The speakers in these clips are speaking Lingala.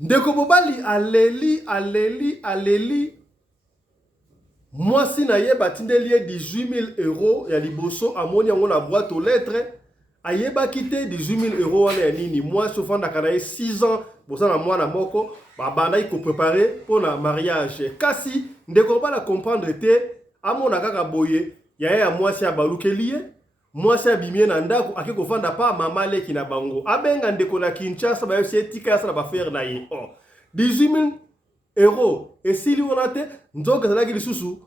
Ndeko mobali aleli. Moi si na ye batindeli 18 000 euros ya liboso amoni yango na boîte aux lettres. Ayeba quitté 18 000 euros wana ya nini. Moi sofanda kana 6 ans bosa na mwana moko babanda ko préparer pour na mariage. Kasi ndeko bala comprendre te amona kaka boye ya mwasi ya balukeli ye. Mwasi abimie na ndako akiko fanda pa mama leki na bango. Abenga ndeko na Kinshasa ba yesi tika ya sala ba faire na ye. Oh. 18 000 euros et si li wana te nzoka zalaki lisusu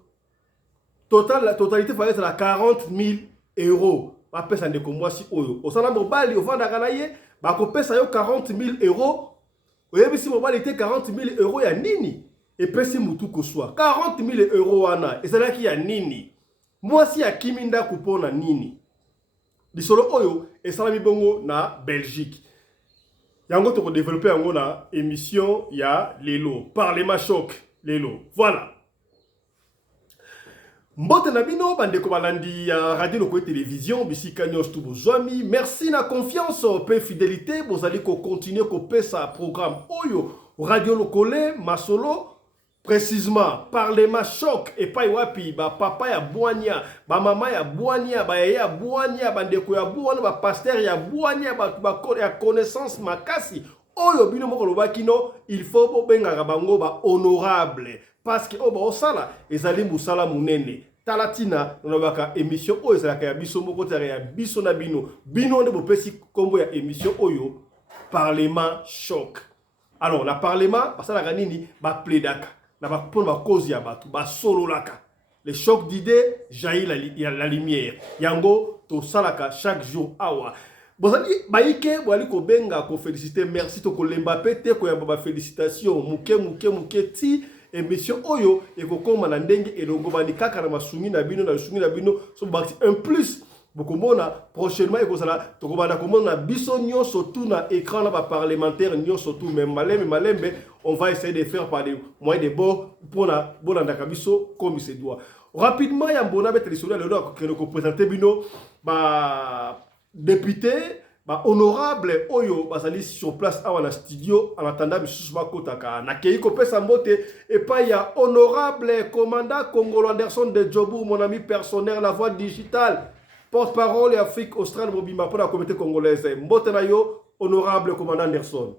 la totalité fallait la 40 000 euros. Ba pesa ndeko mwasi oyo. Osana mobali ofanda kana ye ba ko pesa yo 40 000 euros. Oyebisi mobali te 40 000 euros ya nini? Et pesi mutu ko swa 40 000 euros wana ezalaki ya nini? Mwasi ya kiminda kupona nini? Lisolo oyo esalami bongo na Belgique. Yango toko développer yango na émission ya lelo Parlement choc lelo. Voilà. Mbote na bino bandeko balandi ya radio loko télévision bisika nyos tu bozwami. Merci na confiance pe fidélité bozali ko continuer ko pesa programme oyo radio lokole masolo. Précisément, Parlement choc et pas wapi, ba papa ya boania, ba mama ya boania, ba yaya boania, ba ndeko ya boania, ba pasteur ya boania, ba ya connaissance makasi. Oyo bino moko lobaki no, il faut bo benga bango ba honorable parce que o ba osala ezali musala munene. Talatina lobaka émission oyo ezalaka ya biso moko tare ya biso na bino. Bino nde bo pesi kombo ya émission oyo Parlement choc. Alors, la Parlement, parce que la nini ba plaidaka. Na ba pour ba cause ya batu ba solo laka. Le choc d'idées jaillit la lumière. Yango to salaka chaque jour awa. Bozali baike boali ko benga ko féliciter merci to ko lemba pete ko ya ba félicitations muke ti émission oyo e ko koma na ndenge elongo bani kaka na masungi na bino so bakti un plus bokomona prochainement ekozala tokobanda komona biso nyonso tout na écran na ba parlementaire nyonso tout même malembe on va essayer de faire par des moyens de bord pour na bolanda biso comme il se doit. Rapidement ya mbona bete lisolo le ko présenter bino ba député ba honorable oyo basali sur place awa na studio en attendant bisusu bakotaka na kei ko pesa mbote et pas ya honorable commandant Congolo Anderson de Djobu, mon ami personnel, la voix digitale, porte-parole Afrique Australe Mobimba pour la communauté congolaise. Mbote na yo honorable commandant Anderson.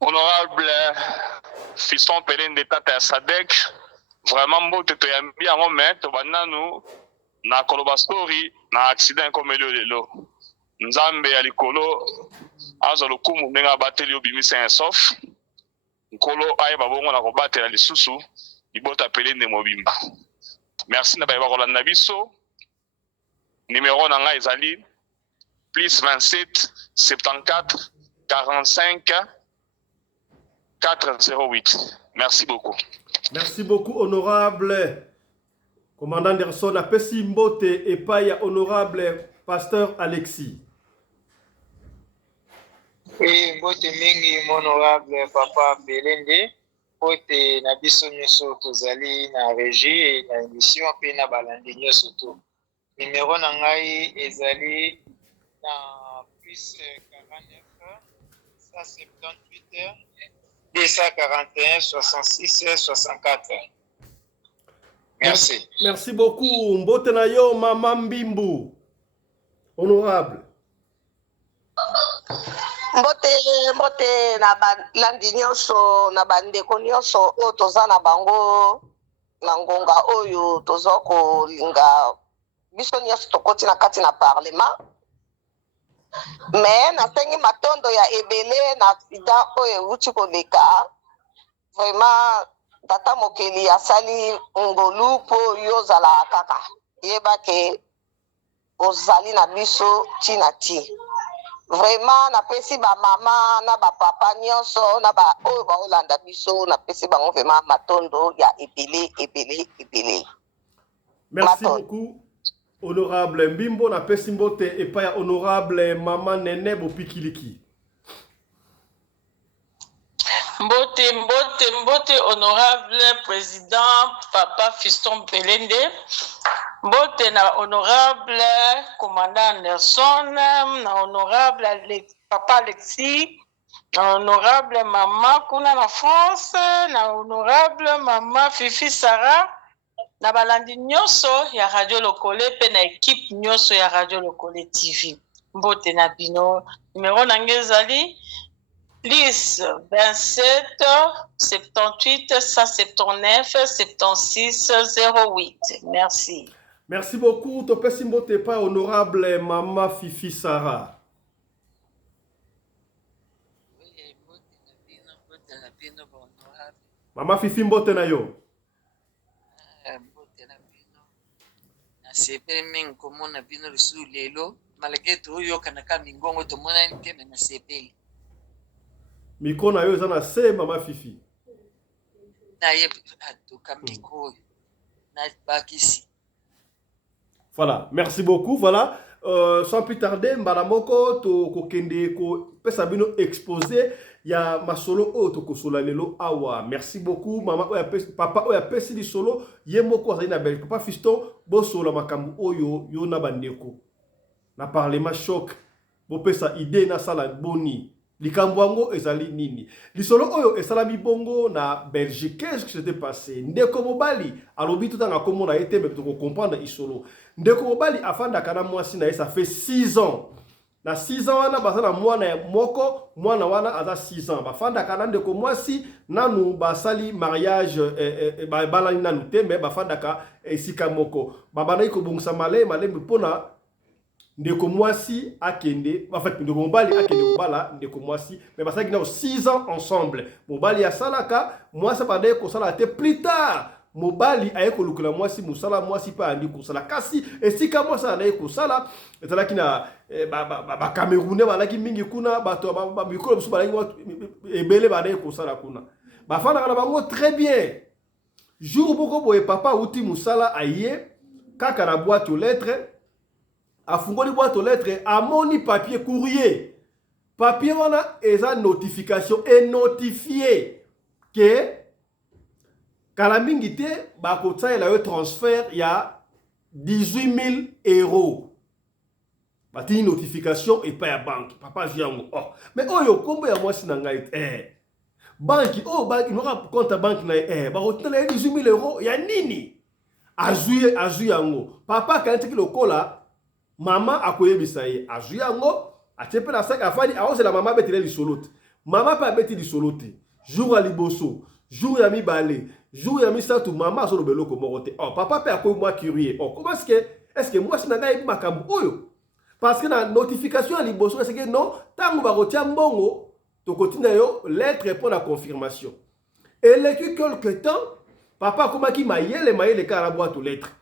Honorable Fiston Pelin d'État à Sadek, vraiment mbote to yambi yango mais to bananu na koloba story na accident comme lelo nzambe ya likolo azo lokumu ndenga bateli obimisa insof nkolo ayeba bongo na kobatela lisusu libota Pelin de Mobimba. Merci na bayeba kolanda biso. Numéro na nga ezali plus 27 74 45 408. Merci beaucoup. Merci beaucoup, honorable commandant Anderson. Apesi mbote et pas ya honorable pasteur Alexis. Oui, mbote mingi honorable papa Belende. Mbote na biso nyoso tozali na régie na émission pe na balandi nyoso to. Numéro na ngai ezali na plus 49 178 241 66 64. Merci. Merci beaucoup. Mbote na yo mama Mbimbu. Honorable. Mbote na balandi nyonso na bandeko nyonso oyo toza na bango na ngonga oyo toza kolinga biso nyonso tokoti na kati na parlement. Mais nasengi matondo ya ebele na accident oyo euti koleka. Vraiment tata mokeli asali ngolu po yozala kaka yeba ke ozali na biso tina ti. Vraiment napesi ba mama na ba papa nyonso na ba oyo ba olanda biso napesi bango vraiment matondo ya ebele. Merci beaucoup honorable Mbimbo na pesi mbote et pas ya honorable mama Nene Bopikiliki. Mbote honorable président papa Fiston Pelende. Mbote na honorable commandant Anderson, na honorable papa Alexis, honorable Mama Kuna na France, na honorable Mama Fifi Sarah, na balandi nyonso ya Radio Lokole pe na équipe nyonso ya Radio Lokole TV. Mbote na bino, numéro nangezali plus 27 78 179 76 08. Merci. Merci beaucoup. Topesi mbote pa honorable Mama Fifi Sarah. Mama Fifi mbote na yo. Mbote na bino. Nasepele mingi komona bino lisu lelo. Malgré tout yo kanaka mingongo tomona nke na nasepele. Miko na yo eza na se Mama Fifi. Na ye atoka miko. Na bakisi. Voilà, merci beaucoup. Voilà, sans plus tarder, Mbalamoko to kokende ko pesa bino exposé ya masolo o to kosola lelo awa. Merci beaucoup mama oya papa oya pesi di solo yemoko azali na bel papa Fiston bo solo makambu oyo yo na bandeko. Na parlement choc bo pesa idée na sala boni. Likambo yango ezali nini? Lisolo oyo esalami bongo na Belgique. Qu'est-ce qui s'était passé? Ndeko mobali alobi tout nga komona ete mais to comprendre isolo. Ndeko mobali afanda kana mwasi na ça fait 6 ans. Na 6 ans wana basana mwana moko mwana wana aza 6 ans. Bafanda kana ndeko mwasi nanu basali mariage balani nanu te mais bafanda ka esika moko. Babana iko bongsa male mpona ndeko mwasi akende en fait ndeko mobali akende mobala ndeko mwasi mais basaki na 6 ans ensemble mobali ya salaka mwasi badaye ko sala te plus tard mobali aye ko lukula mwasi musala mwasi pa andi ko sala kasi esika mwasi adaye ko sala ezalaki na ba Camerounais balaki mingi kuna bato ba mikolo biso balaki ebele badaye ko sala kuna bafana kana bango très bien jour boko boye papa uti musala aye kaka na boîte aux lettres a fungoli boîte aux lettres, a moni papier courrier. Papier wana eza notification et notifié que kalamingite bakotsa la yo transfert ya 18 000 €. Bati notification et pas ya banque. Papa jiango. Oh, mais oyo kombo ya mwasi na ngai banki oh banki no compte banque na bakotsa 18 000 € ya nini? Azuye yango. Papa kanti lokola Mama akoyebisa ye azwi yango atepe na sac afani aose la mama betele li solote mama pa beti li solote jour à liboso jour ya mibale jour ya misatu mama azolo beloko morote oh papa pe akoy moi curieux oh comment est-ce que moi sina ngai makambo oyo parce que na notification ya liboso est-ce que non tango ba kotia mbongo to kotinda yo lettre pour la confirmation et le quelque temps papa komaki mayele ka la boîte aux lettres.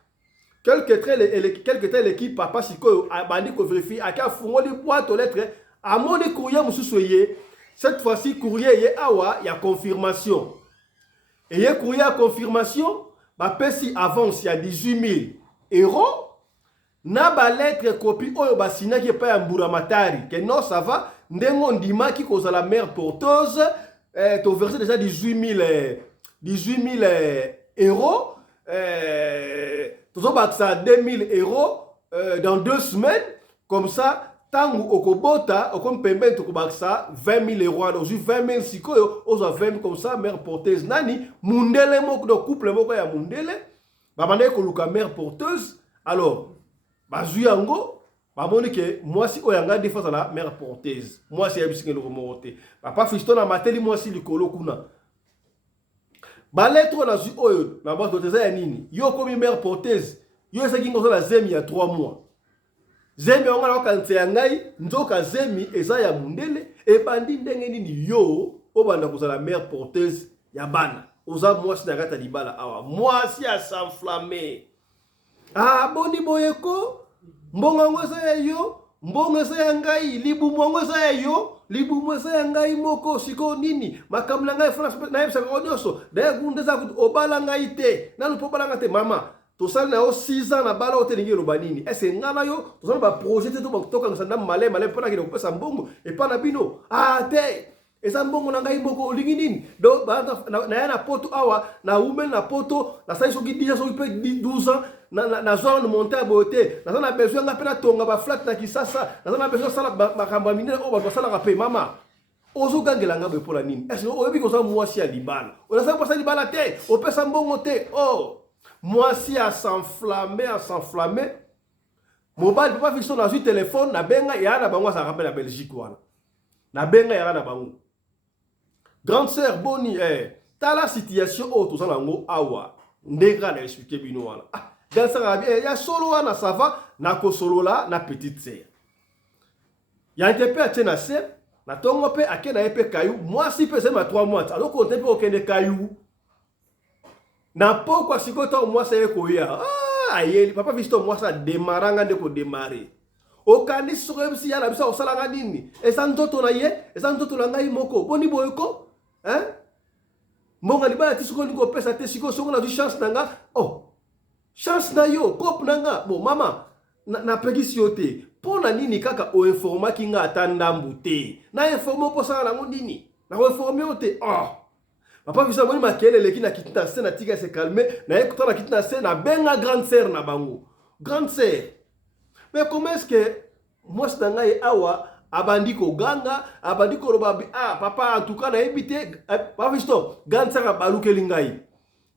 Quelque temps l'équipe papa siko a bandi ko vérifier aka fungoli boîte aux lettres a moni courrier mususoye cette fois-ci courrier ye awa ya confirmation et ye courrier à confirmation ba pesi avance ya 18 000 € na ba lettre copie oyo ba signa ki pa ya mbura matari que non ça va ndengo ndima ki ko za la mère porteuse to verser déjà 18 000 €. Ça 2000 € dans 2 semaines comme ça tangu okobota okompembe tokobaksa 20 000 € alors 20 000 sikoyo oza 20 comme ça mère porteuse nani mundele moko do couple moko ya mundele babande ko luka mère porteuse alors bazui yango bamoni ke mwasi oyanga défense la mère porteuse mwasi ya bisinga lo morote papa Fiston na mateli mwasi likolo kuna baletro na zu oyo na boîte de ya nini yo komi mère porteuse yo esaki ngoso la zemi ya 3 mois zemi onga na kanse ya ngai nzoka zemi eza ya mundele e bandi ndenge nini yo obanda kozala mère porteuse ya bana oza mwasi na kata libala awa mwasi ya s'enflammer ah boni boyeko mbongo ngo za yo mbongo za ya ngai libu mbongo za ya yo libumwesa ya ngai moko siko nini makamula ngai fana na yebisa ko nyoso da gundeza ku obala ngai te nanu po bala ngate mama to sala na 6 ans na bala otelingi loba nini ese ngana yo to sala ba projet te to toka ngana male pona ki kopesa mbongo e pa na bino ah te esa mbongo na ngai moko olingi nini do na yana poto awa na umel na poto na sai soki 10 ans soki pe 12 ans na zone monter beauté na besoin nga pena tonga ba flat na kisasa na besoin sala makamba minene o ba sala ka pe mama ozo gangelanga be pola nini est-ce o yebi ko sa mwasi ya libala on a pas ça libala te o pesa mbongo te oh mwasi a s'enflammer mobile papa fixe na su téléphone na benga ya na bango ça rappelle la Belgique wana na benga ya na bango grande sœur boni tala situation o to sana ngo awa ndeka na expliquer bino wana dans ça ya solo wana ça va na ko solo la na petite sœur ya ntepe a tena se na tongo pe akena epe kayu mwasi pe sema 3 mois alors ko ntepe okende kayu na pokwa sikota mwasi eko ya ayeli papa visto mwasa demaranga ndeko démarrer okandi sorebisi ya la bisa osalanga nini esa ndoto na ye esa ndoto la ngai moko boni boyeko mbonga libala tisiko ndiko pesa te siko songo na du chance nanga chance na yo kop nanga bon mama na pegisi yo te pona nini kaka o informa ki nga atandambu te na informa po sala nango nini na o informer yo te papa visa moni makele leki na kitina se na tika se calmer na ekota na kitina se na benga grande sœur na bango grande sœur mais comment est-ce que moi c'est ngai awa abandi ko ganga abandi ko roba papa en tout cas na ebité papa visto grande sœur baluke lingai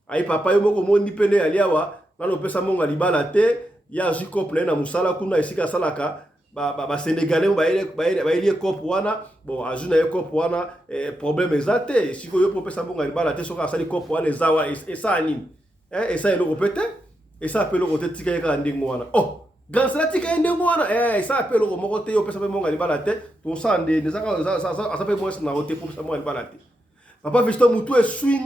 ai papa yo moko moni pene aliawa na lo pesa monga libala te ya jikop na musala kuna isika salaka ba sénégalais ba ili cop wana bon azuna e cop wana problème ezate siko yo popesa bonga libala te soka sali cop wana ezawa et ça nini et ça eloko pete et ça appelle ko tika ka ndingo wana grand sala tika ndingo wana ça appelle ko moko te yo pesa bonga libala te to sande nezaka ça peut moi na hote popesa bonga libala te papa visto mutu esui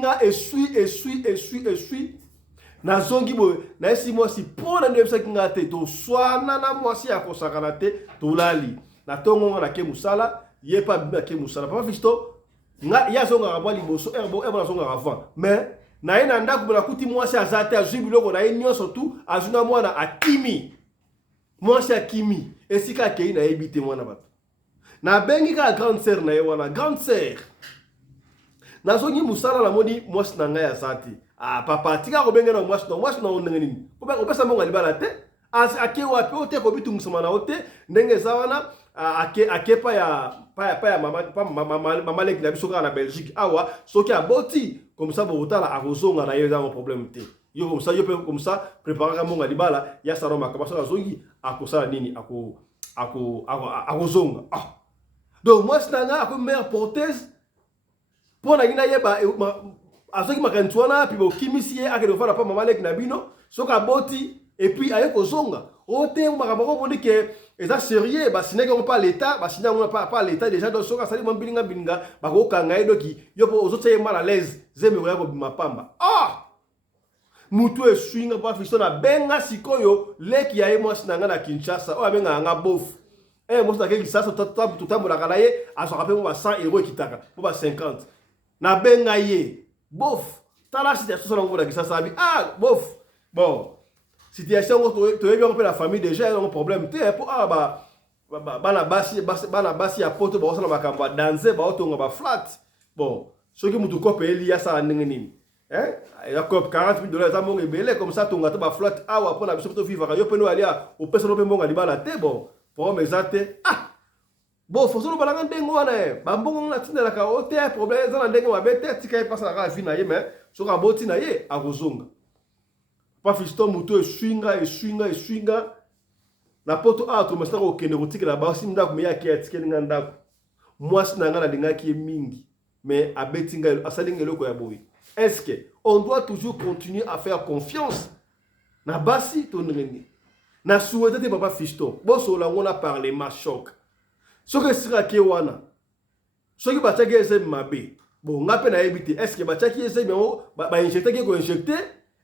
na zongi boy na esi mwasi pona ndebisa kinga te to swana na mwasi ya kosakana te to lali na tongo na ke musala ye pa bina ke musala papa visto nga ya zonga rabwa liboso na zonga avant mais na ina ndaku na kuti mwasi azate azwi biloko na enyo surtout azuna mwana akimi mwasi akimi esika ke ina ebite mwana bato na bengi ka grande sœur na ye wana grande sœur na zongi musala la moni mwasi na ngai azate papa tika ko benga na mwasi na ondenga nini ko pesa monga libala te ake wapi ote ko bitu musama na ote ndenge zawana akepa ya mama leki na biso na Belgique awa soki aboti comme ça botala arozonga na yo dans problème te yo comme ça yo peut comme ça préparer monga libala ya saro makaba so zongi akosala nini arozonga donc moi sinanga ako mère porteuse pour na ngina yeba asoki makantuana puis bokimisi ye akende kofala pa mama leki na bino soka boti et puis aye kozonga ote makambo ko ke eza sérieux basineke on pas l'état basina on pas l'état déjà donc soka sali bilinga bakokanga edoki yo po ozote mal à l'aise zeme ko yako bimapamba mutu eswinga pa fiso na benga sikoyo leki ya mwasi nanga na Kinshasa o abenga nga bof mwasi na keki sasa tutambola kana ye aso rappel mo ba 100 € kitaka mo ba 50 na benga ye bof tala situation na ngona kisasa abi bof bon situation to yebi on peut la famille déjà un problème te pour bana basi ya poto ba osala makambo danser ba otonga ba flat bon soki mutu kope eli ya sa ndenge nini ya kope $40,000 za monga ebele comme ça tonga to ba flat awa pona biso to vivre yo peno alia o pesa no pe monga libala te bon pour mezate bon faut solo balanga ndengo wana bambongo na tinela ka ote problème za na ndenge mabete tika e pasa ka vina ye mais soka boti na ye akozonga pa fisto muto eswinga na poto to masta ko kende kotike la basi ndako me yake atike nga ndako mwasi na nga na lingaki mingi mais abetinga asalinga loko ya boyi est-ce que on doit toujours continuer à faire confiance na basi to ndenge na souhaiter te papa fisto boso la ngona parlement choc soki esika ke wana soki batiaki ese mabe bon nga mpe nayebi te est-ce que batiaki ese yango bainjectaki koinjecte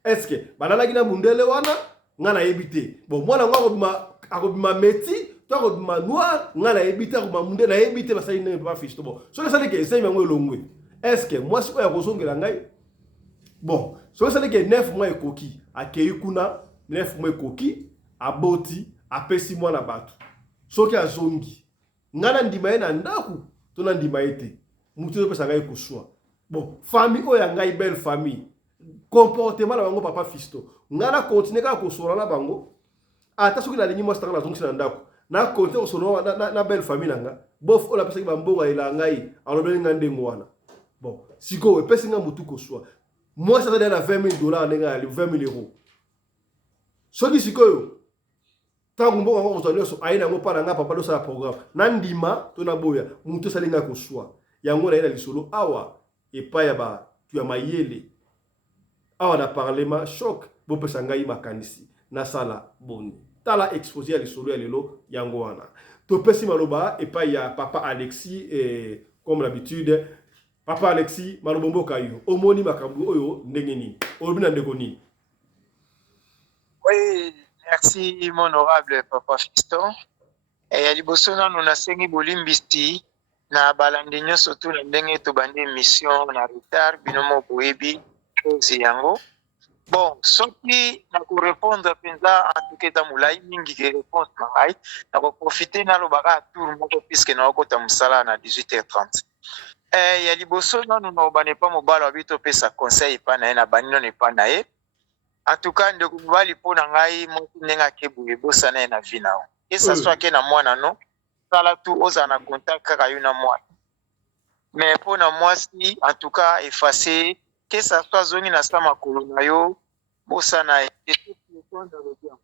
est-ce que balalaki na mundele wana nga nayebi te bon mwana ngo akobima meti to akobima noir nga nayebi te akobima mundele nayebi te basali ndenge papa fisto bon soki esalaki ese yango elongwe est-ce que mwasi oyo akozongela ngai bon soki esalaki 9 mois ekoki akei kuna 9 mois ekoki aboti apesi mwana bato soki azongi ngana ndima ye na ndaku to na ndima ete mutu pesa ngai kuswa bon famille oya ngai belle famille comportement na bango papa fisto ngana continuer ka kosola na bango ata soki na lingi mo stanga na zongi na ndaku na compter au sono na belle famille nanga bof ola pesa ba mbonga ila ngai alobeli ngande ngwana bon siko we pesa nga mutu ko swa moi ça donne 20 000 $ nenga 20 000 euros soki siko yo tango mbonga ngo kozwa nyonso aina ngo pa nga papa do sala programme nandima to na boya mutu salinga ko swa yango na ila lisolo awa epa ya ba tu ya mayele awa na parlement choc bo pesa ngai makanisi na sala boni tala exposé à l'histoire lelo yango wana to pesi maloba et pas ya papa Alexis et comme l'habitude papa Alexis malobombo kayo omoni makambu oyo ndenge nini olobina ndeko nini. Oui, merci mon honorable papa Fiston. Et liboso na nous nasengi bolimbisi na balandi nyonso tu na ndenge to bande mission na retard binomo boyebi chose yango. Bon, soki na ko répondre penza en tout cas mulai mingi ke réponse mangai na ko profiter na lobaka tour moko puisque na ko ta musala na 18h30. Ya liboso na nous bane pa mobalo abito pesa conseil pa na banino ne pa na e. En tout cas ndeko mobali po na ngai mo nenga ke buye bosa na na vinao. Et ça soit que na mwana no sala tu oza na contact kaka yuna mwana. Mais pour na moi si en tout cas effacer que ça soit zoni na sama kolona yo bosana et tout le temps dans le bien.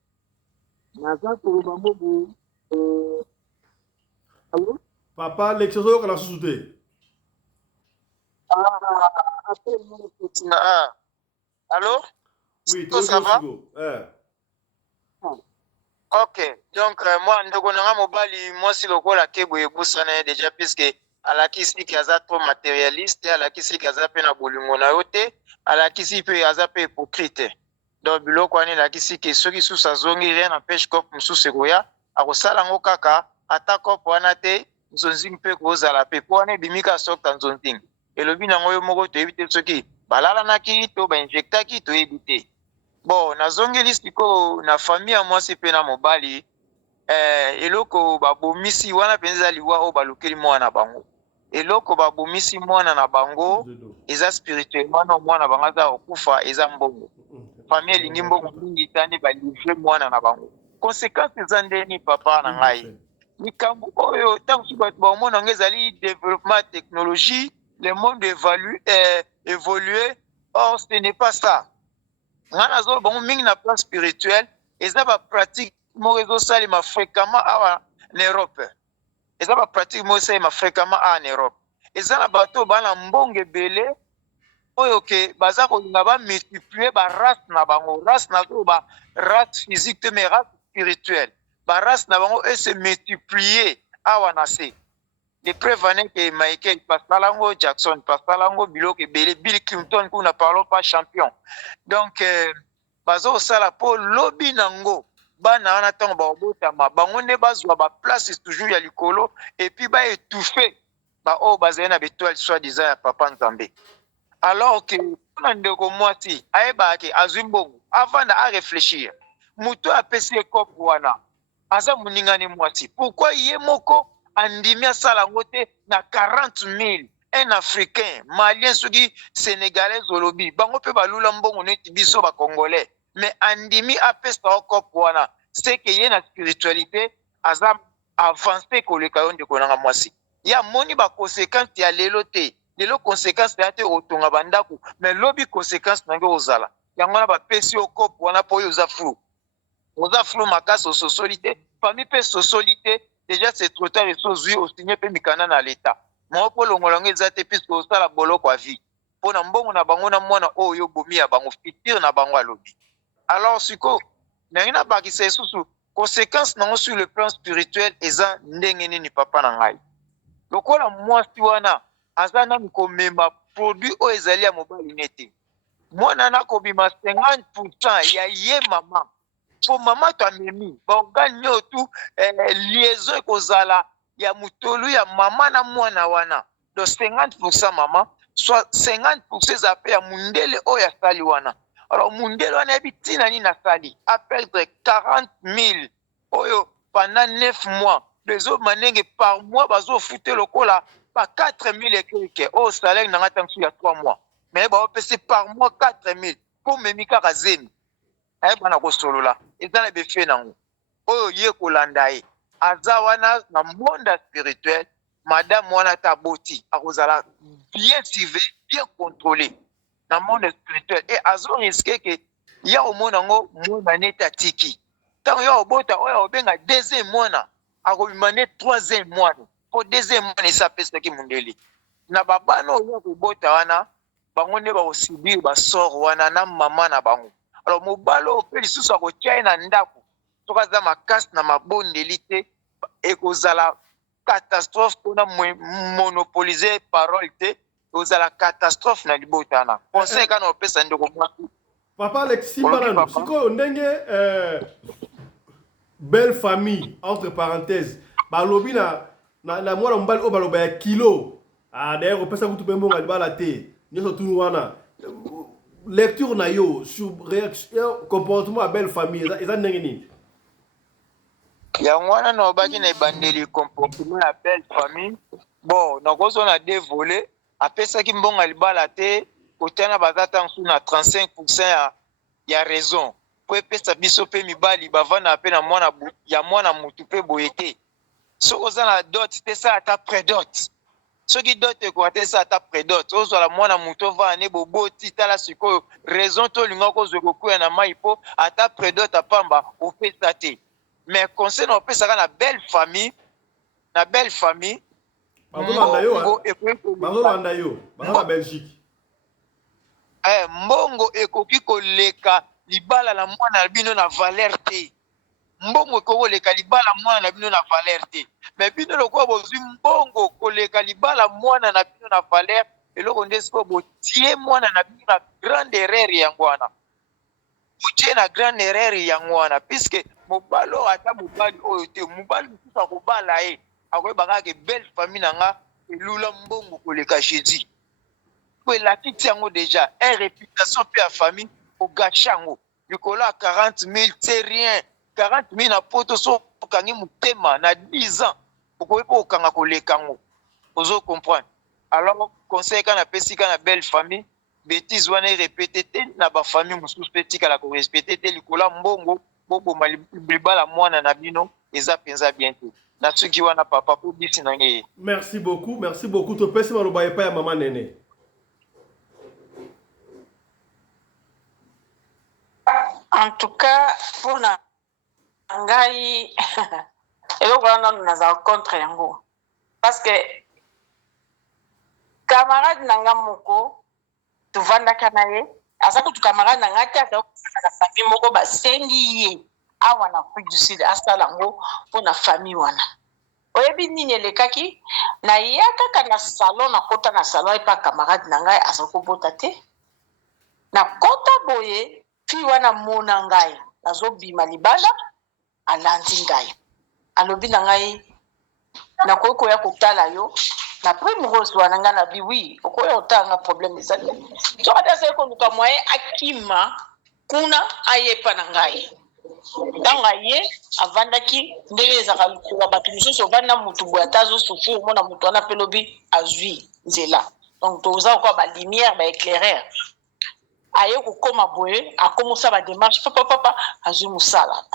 Naza ko mambo Allô? Papa l'exoso kana susute. Après mon petit allô? Oui, tout ça va? Ok, donc moi ndoko na mobali moi si lokola kebo ebosana déjà puisque alakisi ki aza trop matérialiste alakisi ki aza pe na bolingo na yo te alakisi pe aza pe hypocrite donc biloko wana alakisi ki soki susu azongi rien n'empêche kope mosusu ekoya akosala yango kaka ata kope wana te nzonzingi mpe kozala pe po wana ebimika sokta nzonzingi elobi nango yo moko toyebi te soki balalanaki to bainjectaki toyebi te. Bon nazongeli sikoyo na famille ya mwasi mpe na mobali eloko babomisi wana penza liwa oyo balukeli mwana bango eloko babomisi mwana na bango eza spirituellement no mwana bango aza okufa eza mbongo famille elingi mbongo mingi tani balivre mwana na bango conséquence eza ndeni papa na ngai likambo oyo ntango soki bato baomona ngo ezali développement technologie le monde évolué or ce n'est pas ça nga nazo bango mingi na plan spirituel eza bapratique moko ezosalema fréquemment awa na Europe eza bapratique moko esalema fréquemment awa na Europe eza na bato bana mbongo ebele oyo ke baza kolinga bamultiplier barace na bango race na zo barace physique te mais race spirituelle barace na bango ese multiplier awa na se les preuves ane ke Michael pasalango Jackson pasalango biloko ebele Bill Clinton kuna parlons pas champion donc bazo sala po lobby nango bana wana tango baobotama bango nde bazwa baplace toujours ya likolo et puis baétouffe baoyo bazali na betoile soi-disant ya papa Nzambe alors que na ndeko mwasi ayebaki azwi mbongo avant na aréfléchir moto apesi ekope wana aza moningani mwasi pourquoi ye moko andimi asala yango te na 40 000 un africain malien soki sénégalais olobi bango mpe balula mbongo neti biso bacongolais mais andimi apesa okope wana c'est que ye na spiritualité aza avancé koleka yo ndeko nanga mwasi ya moni baconséquence ya lelo te lelo conséquence ya te otonga bandako mais lobi conséquence nange ozala yango wana bapesi okope wana mpo oyo oza flou makasi ososoli te famille mpe sosoli te déjà c'est trop tard et ozwi osigné mpe mikanda na leta moko mpo longola yango eza te puisque osala boloko ya vie mpo na mbongo na bango na mwana oyo bomi ya bango futur na bango alobi alors siko nangi nabakisa lisusu conséquence nango sur le plan spirituel eza ndenge nini papa na ngai lokola mwasi wana aza nani komema produit oyo ezali ya mobali nete mwana nakobima 50% ya ye mama po mama to amemi baorgane nyo tu liaison ekozala ya mutolu ya mama na mwana wana donc 50% mama soit 50% eza pe ya mundele oyo asali wana alors mundele wana yebi ntina nini asali aperdre 40 000 oyo pendant 9 mois bezoma ndenge par mois bazofute lokola ba 4 000 ekeke oyo salaire nanga ntango ya 3 mois mais baopesi par mois 4 000 po memi kaka zemi ayebana kosolola eza na befe nango oyo ye kolanda ye aza wana na monde spirituel madame wana taboti akozala bien suivi bien contrôlé na monde spirituel et azo risqué que ya omona ngo mwana neti atiki ntango ya obota oyo obenga deuxième mwana akobima ne troisième mwana po deuxième mwana esi apesaki mundele na babana oyo kobota wana bango nde bakosubir basor wana na mama na bango alors mobali oyo mpe lisusu akotia ye na ndako soki aza makasi na mabondeli te ekozala catastrophe mpona monopolize parole te ekozala catastrophe na libota wana conseil kana opesa ndeko mwasi Papa Alex Simbanano, sikoyo ndenge belle famille entre parenthèses balobi na mwana mobali oyo baloba ya kilo d'ailleurs opesa kutu mpe mbongo libala te nyonso tunu wana lecture na yo sur réaction comportement ya belle famille eza ndenge nini yango wana na obaki na ebandeli comportement ya belle famille bon nakozona dévolé apesaki mbongo libala te kotana baza tansu na 35% ya raison po epesa biso mpe mibali bavanda mpe na mwana mutu mpe boye te soki oza na dot te sala ata prédot soki dot ekoka te sala ata prédot ozwala mwana mutu ovanda ne boboti tala sikoyo raison to olinga kozwa ekokuya na mai mpo ata prédot apamba opesa te mais conseil na opesaka na belle famille bazolanda yo baza na Belgique mbongo ekoki koleka libala la mwana na bino na valeur te mbongo ekoki koleka libala mwana na bino na valeur te mais bino lokola bozwi mbongo koleka libala mwana na bino na valeur eloko nde sikoyo botie mwana na bino na grande erreur yango wana botie na grande erreur yango wana puisque mobali oyo ata mobali oyo te mobali mosusu akobala ye akoyeba kaka belle famille na nga elula mbongo koleka jésus po elati ti yango déjà un réputation mpe ya famille ogache yango likolo ya 40 000 c'est rien 40 000 na poto so okangi motema na 10 ans okoki mpo okanga koleka yango ozo comprendre alors conseil kana apesi kana belle famille bêtise wana erépété te na bafamille mosusu mpe tikala korespecte te likolo ya mbongo boboma libala mwana na bino eza mpenza bien te na soki wana papa po bisi na nge merci beaucoup topesi maloba epai ya mama nene en tout cas mpona ngai eloko wana nazala contre yango parce que camarade na nga moko tovandaka na ye aza kutu camarade na nga te azakosaka na famille moko basengi ye awa na Afrique du Sud asala yango mpona famille wana oyebi nini elekaki na ya kaka na salon nakota na salon epa camarade na ngai aza kobota te nakota boye fi wana mona ngai azobima libala alandi ngai alobi na ngai nakoki koya kotala yo na prime rose wana ngai na bi wi okoya kotala nga problème ezali soki ate asali koluka mwaye akima kuna ayepa na ngai ntango aye avandaki ndenge ezaka lukula bato mosusu ovanda motu boye ata azosufri omona motu wana mpe lobi azwi nzela donc toza kokoa balumière baéclaireur aye kokoma boye akomosa badémarche papapapa azwi mosala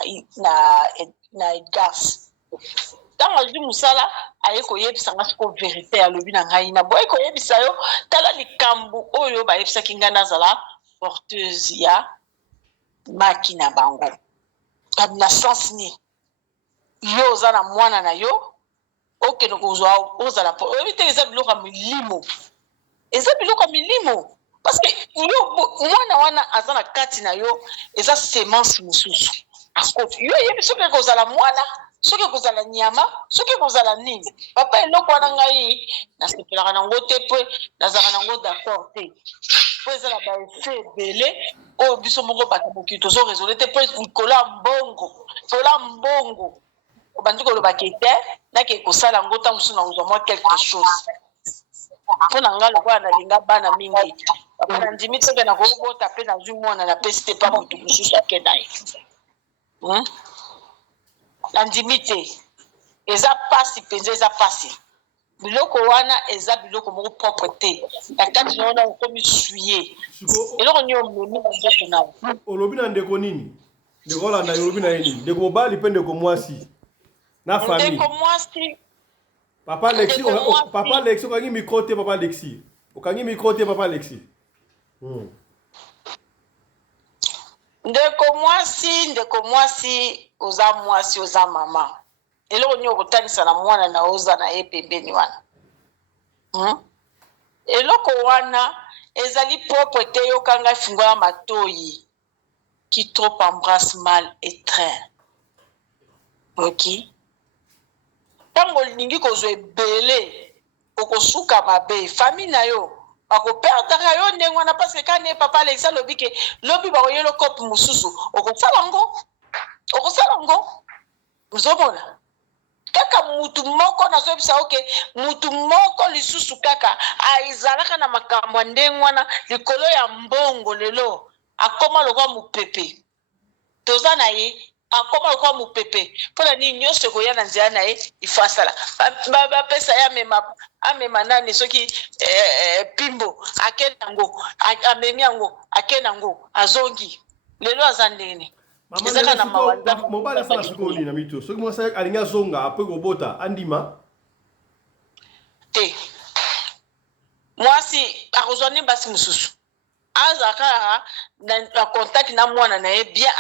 na edgas ntango azwi mosala aye koyebisa nga siko vérité alobi na ngai na boye koyebisa yo tala likambo oyo bayebisaki ngai nazala porteuse ya maki na bango na sens ni yo oza na mwana na yo okende kozwa ozala oyebi te eza biloko ya milimo parce que mwana wana aza na kati na yo eza semence mosusu yo yebi soki ekozala mwana soki ekozala nyama soki ekozala nini papa eloko wana ngai nasepelaka nango te mpe nazalaka nango d'accord te mpo eza na baefe ebele oyo biso moko bato mokili tozoresole te mpo likolo ya mbongo obandi kolobaka ete nake ekosala yango ntango mosusu na kozwa mwa quelque chose mpo na nga lokola nalinga bana mingi bana ndimi teke na kobota mpe nazwi mwana napesi te mpa moto mosusu akenda ye na ndimi te eza pasi mpenza eza pasi biloko wana eza biloko moko propre te na kati na wana okomi suye eloko nini omemi na nzoto nayo olobi na ndeko nini ndeko olanda olobi na ye nini ndeko mobali mpe ndeko mwasi Na famille. ndeko mwasi Papa Alexis, ndeko mwasi Papa Alexis, okangi micro te Papa Alexis. Okangi micro te Papa Alexis. ndeko mwasi oza mwasi oza mama eloko nini okotanisa na mwana na oza na ye pembeni wana eloko wana ezali propre te yokanga efungola matoyi qui trop embrasse mal étreint. Ok? Tango olingi kozwa ebele okosuka mabe famille na yo bakoperdaka yo ndenge wana parce que ne papa Alexa lobi ke lobi bakoyelo kope mosusu okosala ngo ozomona kaka mutu moko nazobisa oke mutu moko lisusu kaka aizalaka na makambo ya ndenge wana likolo ya mbongo lelo akoma lokwa mopepe toza na ye akoma lokwa mopepe mpona nini nyonso ekoya na nzela na ye ifo asala bapesa ye amema nani soki pimbo ake nango amemi yango ake nango azongi lelo aza ndenge ezaka na mawanda mobali asala sikoyo nini na mito soki mwasi alingi azonga apres kobota andima te mwasi akozwa nde basi mosusu azaka na contact na mwana na ye bien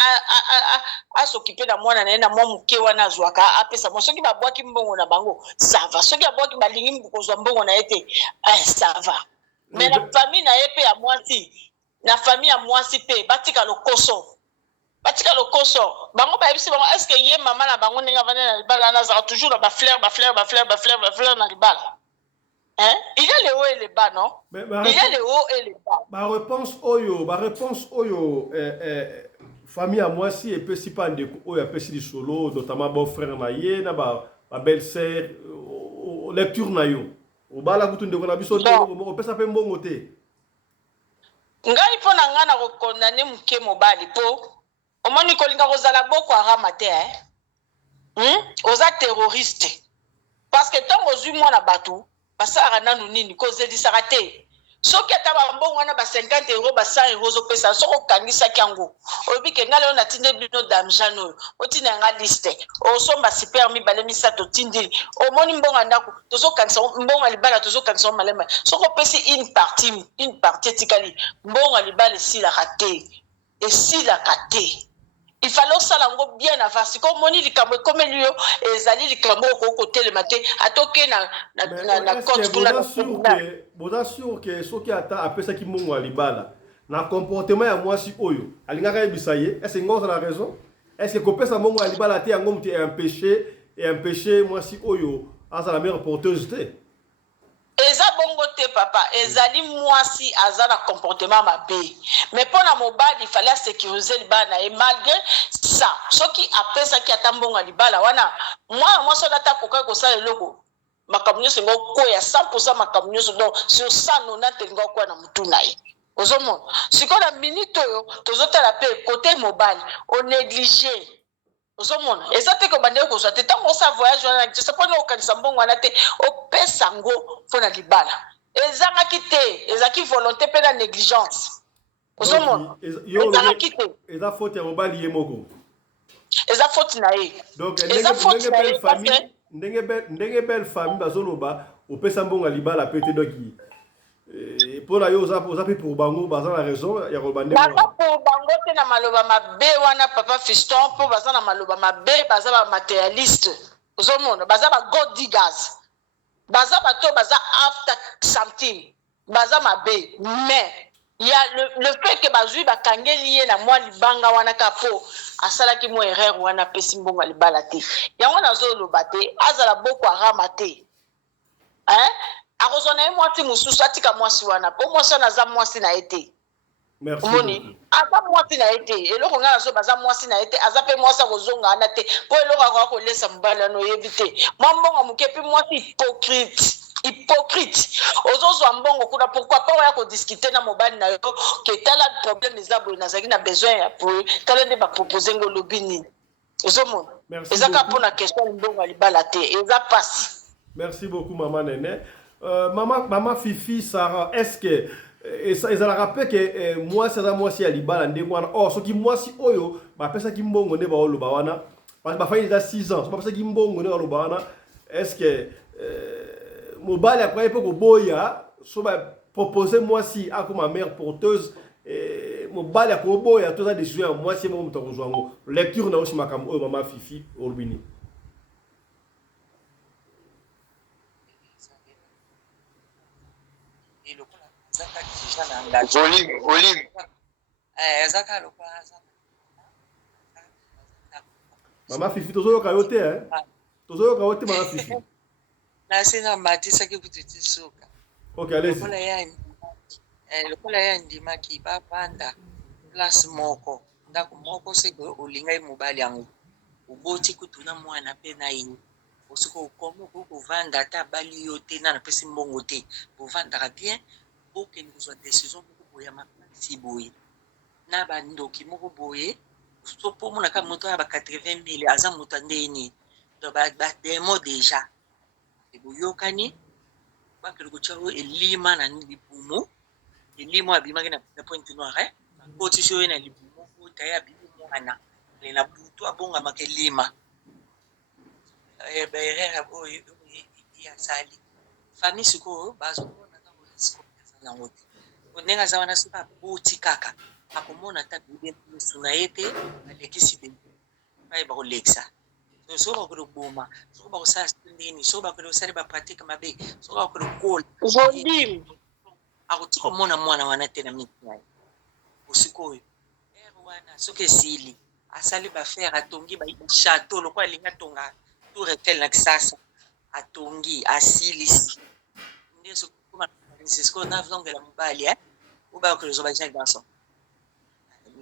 asokipe na mwana na ye na mwa moke wana azwaka apesa mwa soki babwaki mbongo na bango sava soki abwaki balingi kozwa mbongo na ye te sava mais na famille na ye mpe ya mwasi na famille ya mwasi mpe batika lokoso bango bayebisi bango est ce que ye mama na bango ndenge avandi na libala wana azaka toujours na bafleur na libala. Hein? Il y a le haut et le bas, non? Il y a le haut et le bas. Ma réponse oyo, famille à moi si et puis si pas de oyo apesi di solo, notamment bon frère na ye na ba belle-sœur lecture na yo. O bala kutu ndeko na biso te o pesa pe mbongo te. Ngai po na nga na ko condamner muke mobali po omoni kolinga kozala boko arama te oza terroriste parce que tant ozui mwana batu basara nanu nini kozelisaka te soki ata bambongo wana ba 50 euros ba 100 euros opesa soko okangisaki yango oyebi ke ngai leo natindi bino damjan oyo otinda nga liste osomba super mibale misato otindili omoni mbongo ya ndako tozokangisa mbongo ya libala tozokangisa malema soko opesi une partie etikali mbongo ya libala esilaka te il fallait osala ngo bien avance ko moni likambo ekomeli yo ezali likambo okotelema te atoke na compte kuna boza sûr que soki ata apesaki mbongo ya libala na comportement ya mwasi oyo alingaka yebisa ye est-ce que ngoza la raison est-ce que kopesa mbongo ya libala te yango mutu empêché mwasi oyo azala meilleure porteuse te eza bongo te papa ezali mwasi aza na comportement mabe mais pona mobali fallait sécuriser libala na ye malgré ça soki apesaki ata mbongo ya libala wana mwasi oyo ata kokai kosala eloko makambo nyonso ngo koya 100% makambo nyonso donc sur 190 elinga koya na mutu na ye ozomona sikoyo na minute oyo tozotala mpe kote mobali onéglige ozomona eza te ko bandeko kozwa te ntango osa voyage wana te saponi okanisa mbongo wana te opesa ngo mpona libala ezangaki te ezalaki volonté mpe na négligence ozomona ezangaki te eza faute ya mobali ye moko eza faute na ye donc ndenge belle famille bazoloba opesa mbongo ya libala pe te donc mpona yo oza mpe pour bango baza na raison ya koloba ndenge baza pour bango te na maloba mabe wana papa fiston mpo baza na maloba mabe baza bamaterialiste ozomona baza bagod diggers baza bato baza after something baza mabe mais ya le fait que bazwi bakangeli ye na mwa libanga wana ka po asalaki mwa erreur wana apesi mbongo ya libala te yango nazoloba te azala boko arama te akozwa na ye mwasi mosusu atika mwasi wana mpo mwasi wana aza mwasi na ye te omoni aza mwasi na ye te eloko ngai nazoba aza mwasi na ye te aza mpe mwasi akozonga wana te mpo eloko akoka kolesa mobali wana oyebi te mwa mbongo moke mpe mwasi hypocrite ozozwa mbongo kuna pourquoi pas oya kodiskute na mobali na yo ke tala problème eza boye nazalaki na besoin ya boye tala nde bapropose ngo olobi nini ozomona ezaka mpona question mbongo ya libala te eza pasi. Merci beaucoup maman Nene. Maman Fifi Sarah, est-ce que ça rappelle que moi c'est moi si à libala ndengwana oh soki moi si oyo ba pesa ki mbongo nde ba oloba wana parce que bafai déjà 6 ans c'est pas parce que mbongo ne alobana est-ce que mobali après peut ko boya so ba proposer moi si à comme ma mère porteuse mobali ko boya to za décision moi si mo mutako zwango lecture na aussi makambo mama Fifi Olbini et le kola zaka déjà na engagé Olive. zaka le kola mama Fifi tozoyoka yo te hein tozoyoka yo te mama Fifi na sina matisa ke kututi suka ok allez-y lokola ya ndimaki bavanda place moko ndako moko seke olingai mobali yango oboti kutuna mwana mpe na ye osika okoma okovanda ata abali yo te na napesi mbongo te bovandaka bien okende kozwa décision moko boye ya makasi boye na bandoki moko boye so mpo omonaka moto ya ba 80 000 aza moto andeni donc bademo déjà boyokani bakele kotia oyo elima na libumu elimo abimaki na pointe noire bakotisi oyo na libumu ota ye abimi mwana ale na butu abongamaka elima baerere oyo asali famille sikoyo bazomona ntango eza nango te ndenge aza wana soki aboti kaka akomona ata bibe misu na ye te alekisi bebe bayeba kolekisa soki bakole koboma soki bakosala ndeni soki bakole kosala bapratike mabe soki bakole kola akotika komona mwana wana te na miti na ye osika oyo ere wana soki esili asali bafere atongi bachateau lokola alingi atonga tour etel na kisasa atongi asilisi nde sikoyo navongela mobali o bakole ozwa jean garçon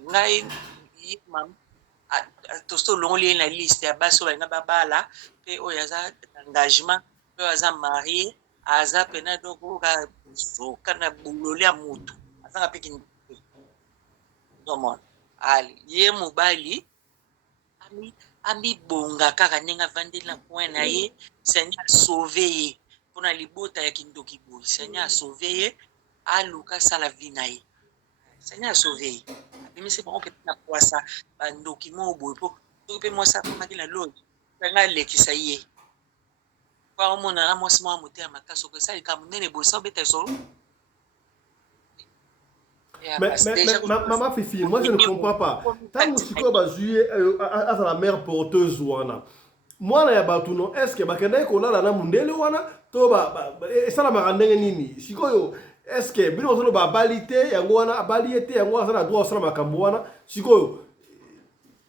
ngai mam tosto olongoli ye na liste ya basi oyo balinga babala mpe oyo aza engagement mpe oyo aza marie aza pena dokoka suka na buloli ya motu azanga mpe kindete domona ali ye mobali amibonga kaka ndenge avandeli na point na ye seigneur asauve ye mpona libota ya kindoki boye seigneur asauve ye aluka asala vi na ye seigneur asauve ye abimisi bango mpe na kwasa bandoki moo boye mpo soki mpe mwasi akomaki na lodi anga alekisa ye po aomona na mwasi mwa motema makasi okosala likambo nene boye sa obeta esolo. Mais maman Fifi, moi je ne comprends pas. Tant que sikoyo bazui à la mère porteuse wana. Mwana ya batu no est-ce que bakenda kolala na mundele wana to esala makandenge nini? Sikoyo est-ce que bino solo ba balite yango wana abaliete yango asala droit osala makambo wana sikoyo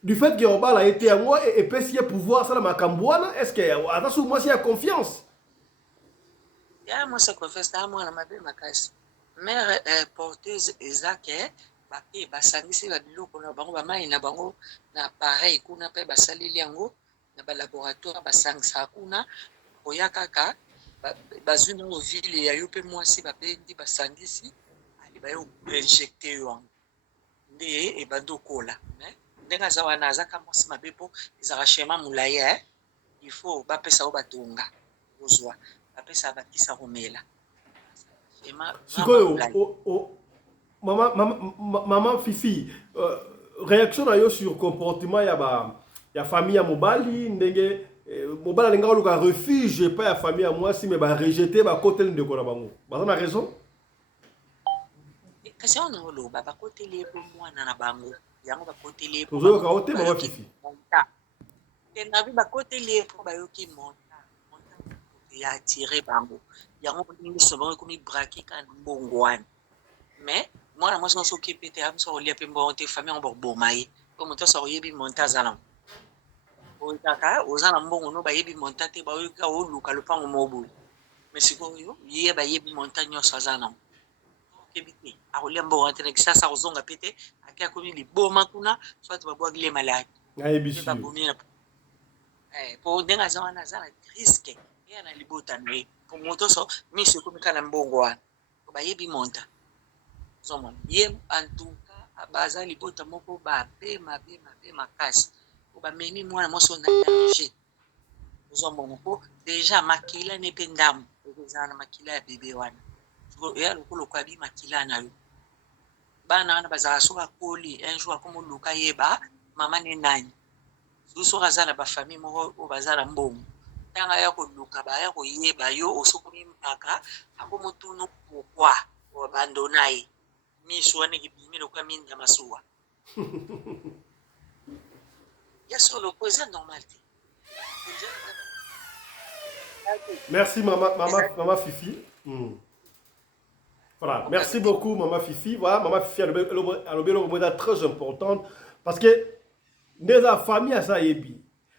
du fait que obala été yango et pesi pouvoir sala makambo wana est-ce que attention moi si a confiance. Ya moi ça confesse ta mwana mabe makasi. Mère porteuse ezake bape basangisi ba biloko na bango ba mai na bango na pareil kuna pe basaleli yango na ba laboratoire basangisa kuna oya kaka bazwi na ville ya yo pe mwasi babendi basangisi ali bayo injecter yo nde e bandokola ndenga za wana azaka mwasi mabe po ezaka schéma mulaye il faut bapesa o batonga ozwa bapesa bakisa komela sikoyo maman Fifi réaction na yo sur comportement ya famille ya mobali ndenge mobali alinga koluka refuge pa ya famille ya mwasi mais ba rejeter ba kotel ndeko na bango baza na raison kasi ona oloba bakoteli po mwana na bango yango bakoteli po tozoyoka ote maman Fifi na bi bakoteli po bayoki monta ya attirer bango yango ndenge sobango komi braquer kan mbongo wana mais mwana mwasi nyonso okipe te amso olia mpe mbongo te famille yango bakoboma ye po moto nyonso oyebi monta aza nango oyaka oza na mbongo no bayebi monta te bayoka oluka lopango moko boye mais sikoyo ye bayebi monta nyonso aza nango okebi te akolia mbongo wana te na kisasa akozonga mpe te ake akomi liboma kuna soit babwaki le maladi ayebisi babomi na po ndenge aza wana aza na risque ye na libota na ye po moto so miso ekomi kaka na mbongo wana bayebi monta ozomona ye antuka baza libota moko babe mabe makasi po bamemi mwana mwasi na danger ozomona po deja makila ne mpe ndambo ekozala na makila ya bebe wana eya lokolo kwabi makila na yo bana wana bazala soki akoli un jour akoma oluka yeba mama ne nani Zuso kazana ba famille moko o bazana mbongo. Tanga ya ko luka ba ya ko yeba yo osukumi mpaka akomutunu pourquoi o abandonai. Miso wane kibimi loka minda masuwa. Ya solo poser normalité. Merci maman Fifi. Voilà, merci beaucoup maman Fifi. Voilà, maman Fifi elle est très importante parce que dans la famille à ça yebi.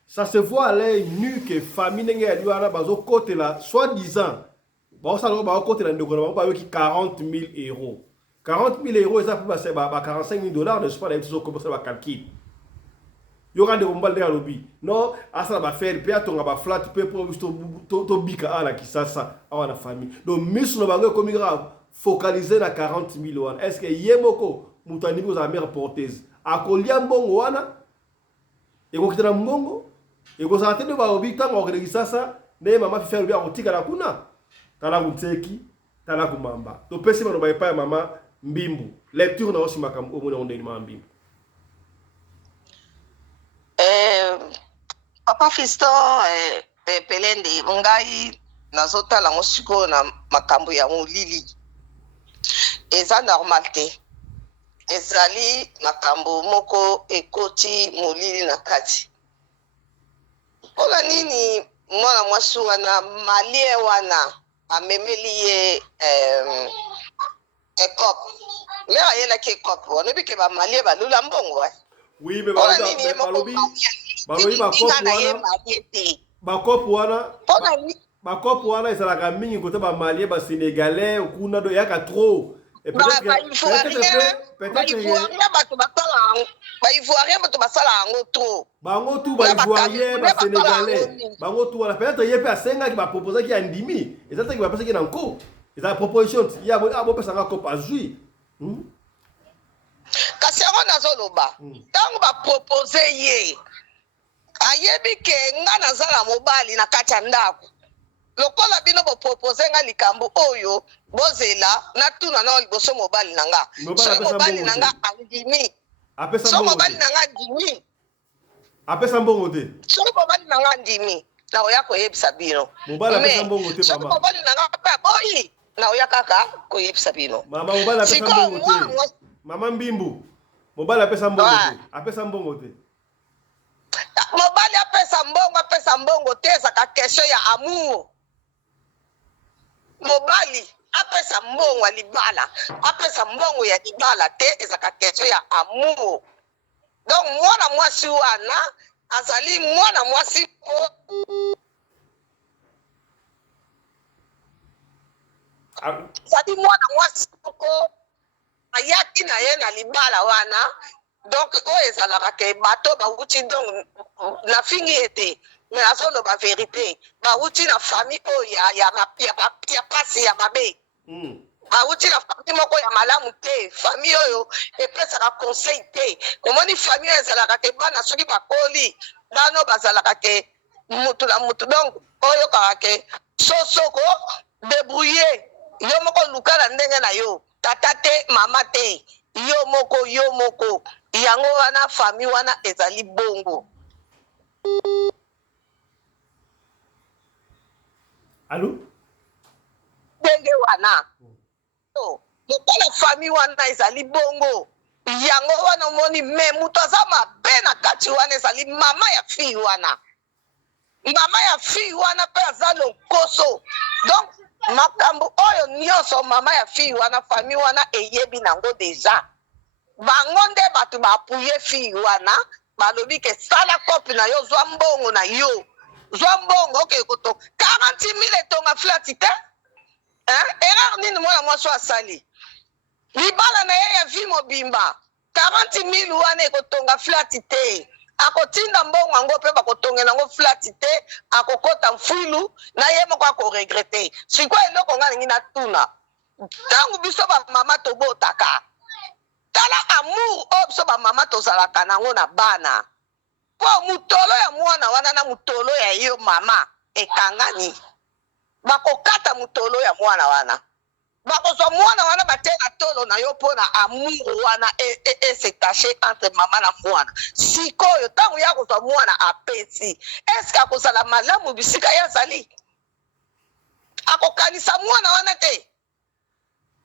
Ça se voit à l'œil nu que famille n'est pas là bazo côté là soi-disant. Bon ça va côté là ndoko ba qui 40 000 euros. 40 000 euros ça peut passer 45 000 dollars, ne sais pas les gens commencer à calculer. Yo rande ko mbalde alobi non asa ba faire pe atonga ba flat pe pour to bika ala ki sasa awana famille donc misu no bango comme grave focaliser na 40 000 wana est-ce que yemoko mutani ko za mère porteuse akolia mbongo wana eko kitana mbongo eko sa tende ba obi tanga ko ki sasa ne mama fi faire bi akotika na kuna tala kutseki tala kumamba to pesi mano ba pa mama mbimbu lecture na osimaka omona ondeni mama mbimbu. Papa Fiston Pelende ngai nazotala ngo siko na makambo ya molili eza normal te ezali makambo moko ekoti molili na kati mpona nini mwana mwasi wana malie wana amemeli ye ekope lero ayelaki ekope wana ebike bamalie balula mbongo wa. Oui, mais balobi bakopo wana ezalaka mingi kote ba malien ba sénégalais kuna do yaka trop et peut-être bato basala yango trop bango tu ba ivoirien ba sénégalais bango tu wana peut-être yepe asenga ki ba proposer ki andimi ezata ki ba pesa ki na nko ezala proposition ya bo pesa nga kopa azui. Kasi yango nazoloba ntango bapropose ye ayebi ke nga nazala mobali na kati ya ndako lokola bino bopropose nga likambo oyo bozela natuna na liboso mobali na nga soki mobali na nga andimi soki mobali na nga andimi apesa mbongo te soki mobali na nga andimi na oya koyebisa bino soki mobali na nga mpe aboyi na oya kaka koyebisa bino mama mobali apesa mbongo te. Mama Mbimbu, mobali apesa mbongo te. Apesa mbongo te. Mobali apesa mbongo te ezaka question ya amour. Mobali apesa mbongo ya libala, apesa mbongo ya libala te ezaka question ya amour. Donc mwana mwasi wana azali mwana mwasi azali mwana mwasi ko ayaki na ye na libala wana donc oyo ezalaka ke bato bawuti donc nafingi ete mais azoloba vérité bawuti na famille oyo ya pasi ya mabe bawuti na famille moko ya malamu te famille oyo epesaka conseil te omoni famille oyo ezalaka ke bana soki bakoli bano bazalaka ke mutu na mutu donc oyo kaka ke sosoko débrouiller yo moko luka na ndenge na yo tata te mama te yo moko yango wana famille wana ezali bongo. Allô? Ndenge wana lokola famille wana ezali bongo yango wana omoni me mutu aza mabe na kati wana ezali mama ya fille wana mpe aza lokoso donc makambo oyo nyonso mama ya fille wana famille wana eyebi nango deja bango nde bato baapuye fille wana balobi ke sala kopi na yo zwa mbongo na yo zwa mbongo oke koto 40 000 etonga flati te erreur nini mwana mwasi asali libala na ye ya vie mobimba 40 000 wana ekotonga flati te akotinda mbongo yango mpe bakotongela yango flati te akokota mfwilu na ye moko akoregrete sikoyo eloko nga ningi natuna ntango biso bamama tobotaka tala amour oyo biso bamama tozalaka nango na bana mpo mutolo ya mwana wana na mutolo ya yo mama ekangani bakokata mutolo ya mwana wana bakozwa mwana wana batela tolo na yo mpona amour wana esetache entre mama na mwana sikoyo ntango ya kozwa mwana apesi eske akozala malamu bisika ye azali akokanisa mwana wana te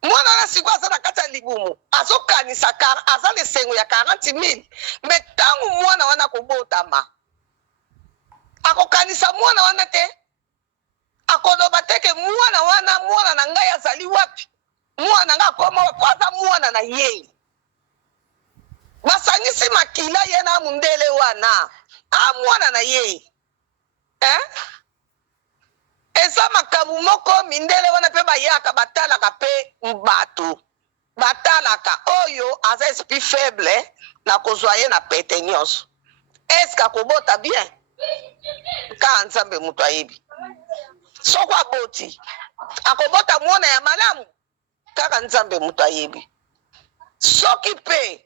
mwana wana sikoyo aza na kati ya libumu azokanisa aza lesengo ya 40,000 me ntango mwana wana akobotama akokanisa mwana wana te akoloba teke mwana na ngai azali wapi mwana nga akoma wapi aza mwana na ye basangisi makila ye na mundele wana mwana na ye eza makambo moko mindele wana mpe bayaka batalaka mpe bato batalaka oyo aza esprit faible na kozwa ye na pete nyonso eske akobota bien ka nzambe moto ayebi soko aboti akobota mwana ya malamu kaka nzambe moto ayebi soki mpe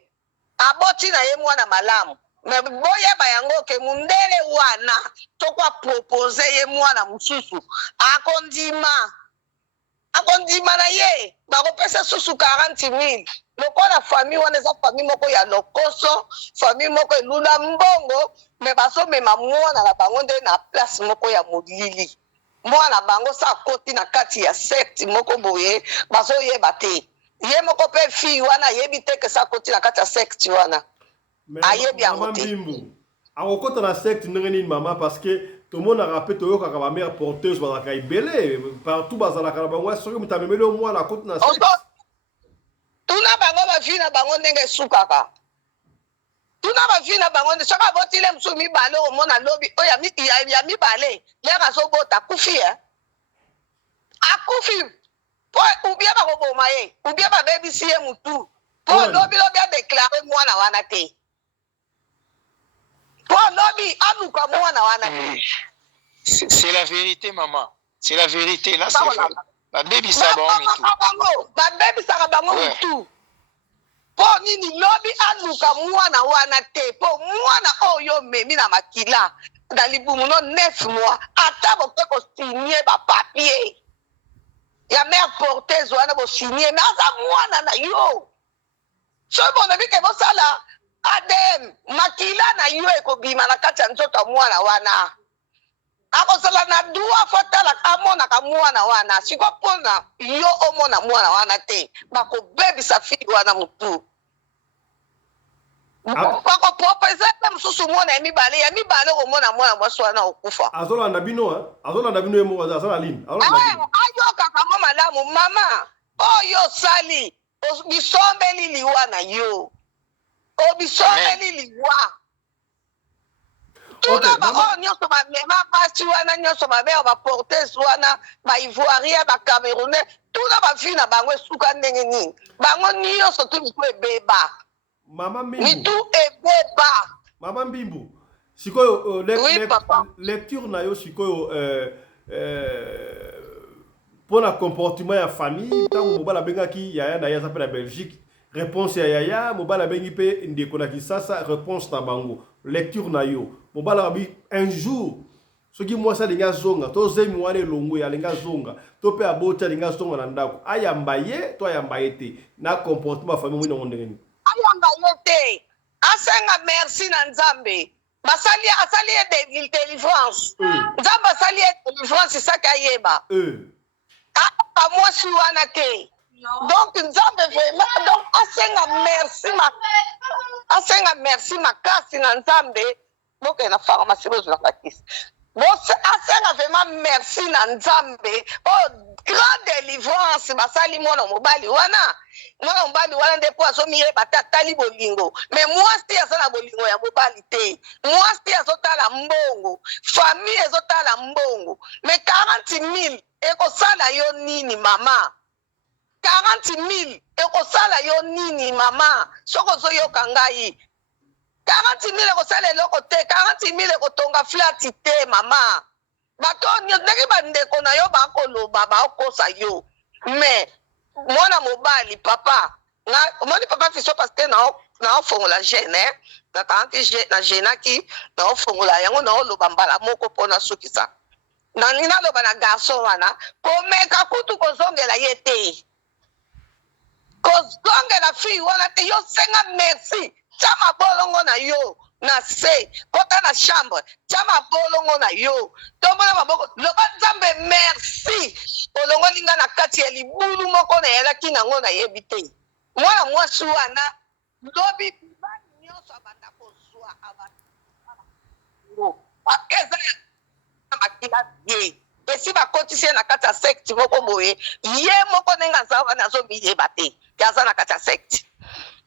aboti na ye mwana malamu me boyeba yango ke mundele wana toko apropose ye mwana mosusu akondima na ye bakopesa susu 40,000 lokola famille wana eza famille moko ya lokoso famille moko elula mbongo me bazomema mwana na bango nde na place moko ya molili mwana bango sa akoti na kati ya secte moko boye bazoyeba te ye moko mpe fille wana ayebi te ke sa akoti na kati ya secte wana ayebi yango te akokota na secte ndenge nini mama parce que tomonaka mpe toyokaka bamare porteuse bazalaka ebele partout bazalaka na bango soki moto amemeli o mwana akoti na secte tuna bango bavie na bango ndenge esukaka tuna bavie na bango nde soki abotile mosusu mibale omona lobi oyo ya mibale lere azobota akufi akufi po ubie bakoboma ye ubie babebisi ye mutu po lobi adeklare mwana wana te po lobi aluka mwana wana te. C'est la vérité, maman. C'est la vérité. Là, c'est vrai. Babebisaka bango mutu po nini lobi aluka mwana wana te po mwana oyo memi na makila na libumu no 9 mois ata boke kosignie bapapier ya mère porteuse wana bosignie me aza mwana na yo soki bonebi ke bosala ADN makila na yo ekobima na kati ya nzoto ya mwana wana akozala na droit fotala amonaka mwana wana siko mpona yo omona mwana wana te bakobebisa fili wana mutu bakopropose mpe mosusu mwana ya mibale komona mwana mwasi wana okufa azolanda bino ye moko aza na line ayokaka mo malamu mama oyo osali bisombeli liwa na yo obisombeli liwa tuna baoyo nyonso bamema basi wana nyonso babeya baportese wana baivoirien bacamerounais tuna bavi na bango esuka ndenge nini bango nyonso tu mitu ebeba mitu ebeba mama mbimbu sikoyo lecture na yo sikoyo mpona comportement ya famille ntango mobali abengaki yaya na ye aza mpe na Belgique réponse ya yaya mobali abengi mpe ndeko na Kisasa réponse na bango lecture na yo mobali abi un jour soki mwasi alingi azonga to zemi wana elongo alingi azonga to mpe aboti alingi azonga na ndako ayamba ye to ayamba ye te na comportement ya famille mwina ngo ndenge nini ayamba ye te asenga merci na nzambe asali ye délivrance nzambe asali ye délivrance esaki ayeba aka mwasi wana te donc nzambe vraiment donc asenga merci makasi na nzambe boke na pharmacie bozwaka kisi asenga vraiment merci na nzambe grande délivrance basali mwana mobali wana nde po azomiyeba te atali bolingo me mwasi aza na bolingo ya mobali te mwasi azotala mbongo famille ezotala mbongo me 40,000 ekosala yo nini mama 40,000 ekosala yo nini mama soko ozoyoka ngai 40,000 ekosala eloko te 40,000 ekotonga flati te mama bato ndenge bandeko na yo bakoloba bakosa yo me mwana mobali papa omoni papa fiso parce que naofongola gene nakanaki nagenaki naofongola yango naoloba mbala moko mpona sukisa naloba na garçon wana komeka kutu kozongela ye te kozongela fille wana te yo senga merci tia mabolongo na yo na se kota na chambre tia mabolongo na yo tombola maboko loba nzambe merci olongoli nga na kati ya libulu moko na yelaki nango nayebi te mwana mwasi wana lobi bani nyonso abanda kozwa akeza ya makila ye esi bakotisi ye na kati ya secte moko boye ye moko ndenge aza wana azomiyeba te ke aza na kati ya secte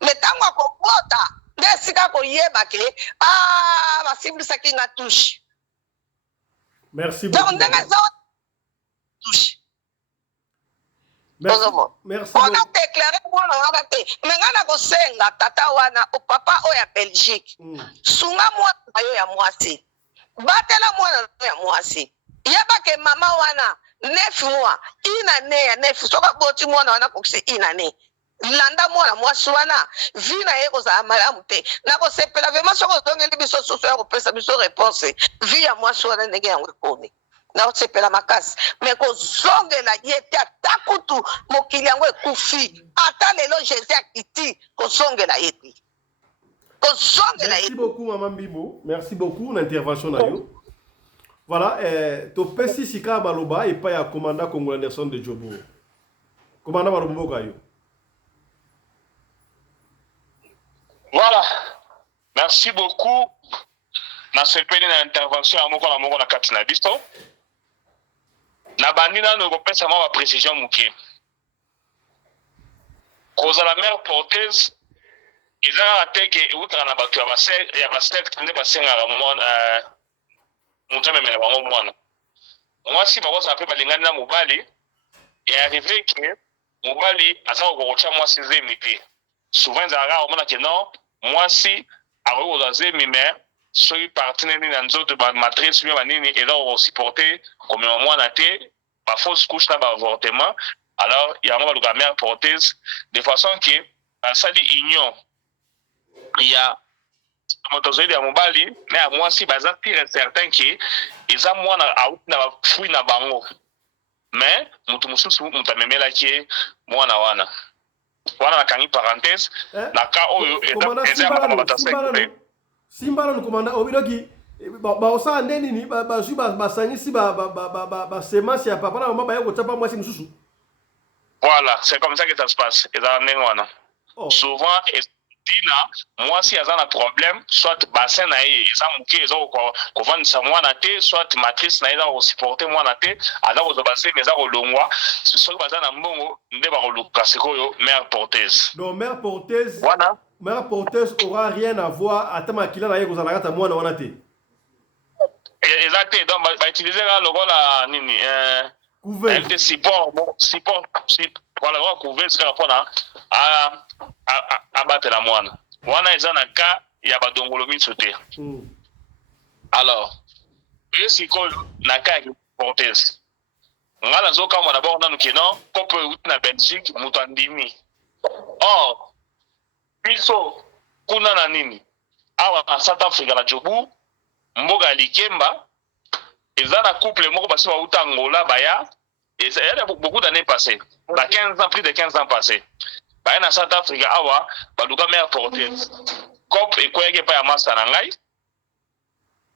me ntango akobota nde esika koyeba ke basimbilisaki nga tushe Merci donc beaucoup. ndenge eza tushe Merci. on a déclaré mwana wana te me nga na kosenga tata wana papa oyo ya Belgique sunga mwana na yo ya mwasi batela mwana na yo ya mwasi yeba ke mama wana 9 mois inane ya 9 soka boti mwana wana kokisi inane landa mwana mwasi wana vi na ye kozala malamu te nakosepela vraimen soki ozongeli biso susu ya kopesa biso réponse vi ya mwasi wana ndenge yango ekomi nakosepela makasi me kozongela ye te ata kutu mokili yango ekufi ata lelo jésus akiti kozongela ye te kozongela ye Merci beaucoup Maman Bibo. Merci beaucoup l'intervention na yo. Voilà, to pesi sika baloba et pas ya commandant Congolais Anderson de Djobo. Commandant Balobo Kayo. Voilà. Merci beaucoup. Na sepeli na intervention ya moko na kati na biso. Na bandina no kopesa ma précision muke. Koza la mère porteuse ezala teke utana na bato ya basect ne basenga ramon mutame mena bango mwana. Mwasi bakoza pe balingani na mobali et arrivé que mobali aza kokocha mwasi zemi pe. Souvent ezalaka omona ke non mwasi akokoza zemi mais soki partenaire nini na nzoto bamatrice mio banini eza kokosupporte komema mwana te bafausse couche na baavortement alors yango baluka mère porteuse de façon ke basali union ya moto zoidi ya mobali na ya mwasi baza tire certain ke eza mwana auti na bafui na bango mais mutu mosusu mutu amemelaki mwana wana nakangi parenthèse na ka oyo eza batasekte Simbala no komanda obidoki baosala nde nini bazwi basangisi basemasi ya papa na mama baye kotyapa mwasi mosusu. Voilà, c'est comme ça que ça se passe. Souvent, dina mwasi aza na problème soit bassin na ye eza muke eza kovandisa mwana te soit matrice na ye eza kosupporte mwana te aza kozwa baseme eza kolongwa soki baza na mbongo nde bakoluka sikoyo mère porteuse. Donc mère porteuse voilà. Mère porteuse aura rien à voir ata makila na ye kozala kata mwana wana te. Exact, donc bautiliser ka lokola nini couvert te support voilà on couvert ce qu'on a abatela mwana wana eza na ka ya badongolo miso te. Alors sikoyo na ka ya porteuse nga nazokamwa d'abord nanu kino kopo euti na Belgique moto andimi or biso kuna na nini awa na South Africa na Jobu mboka likemba eza na couple moko basi bauta Angola baya et ça y a beaucoup d'années passées ba 15 ans plus de 15 ans passés baya na South Africa awa baluka mère porteuse cop ekweke pa ya masa na ngai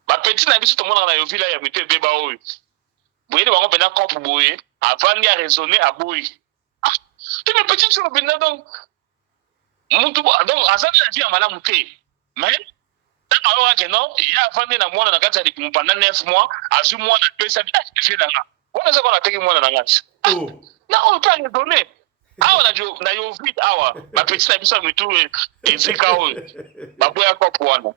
ba petit na biso tomona na yo villa ya mite beba oyo boye bango pena cop boye avant ya raisonner a boye tu me petit sur le donc mutu donc azali na vie ya malamu te mais alors que non il y a avant na mwana na kati ya lipimu pendant 9 mois azu mwana pesa bi fait danga wana sako na teki mwana na ngati na on peut le donner awa na yo vite awa ba petit na biso mitu ezika o baboya cop wana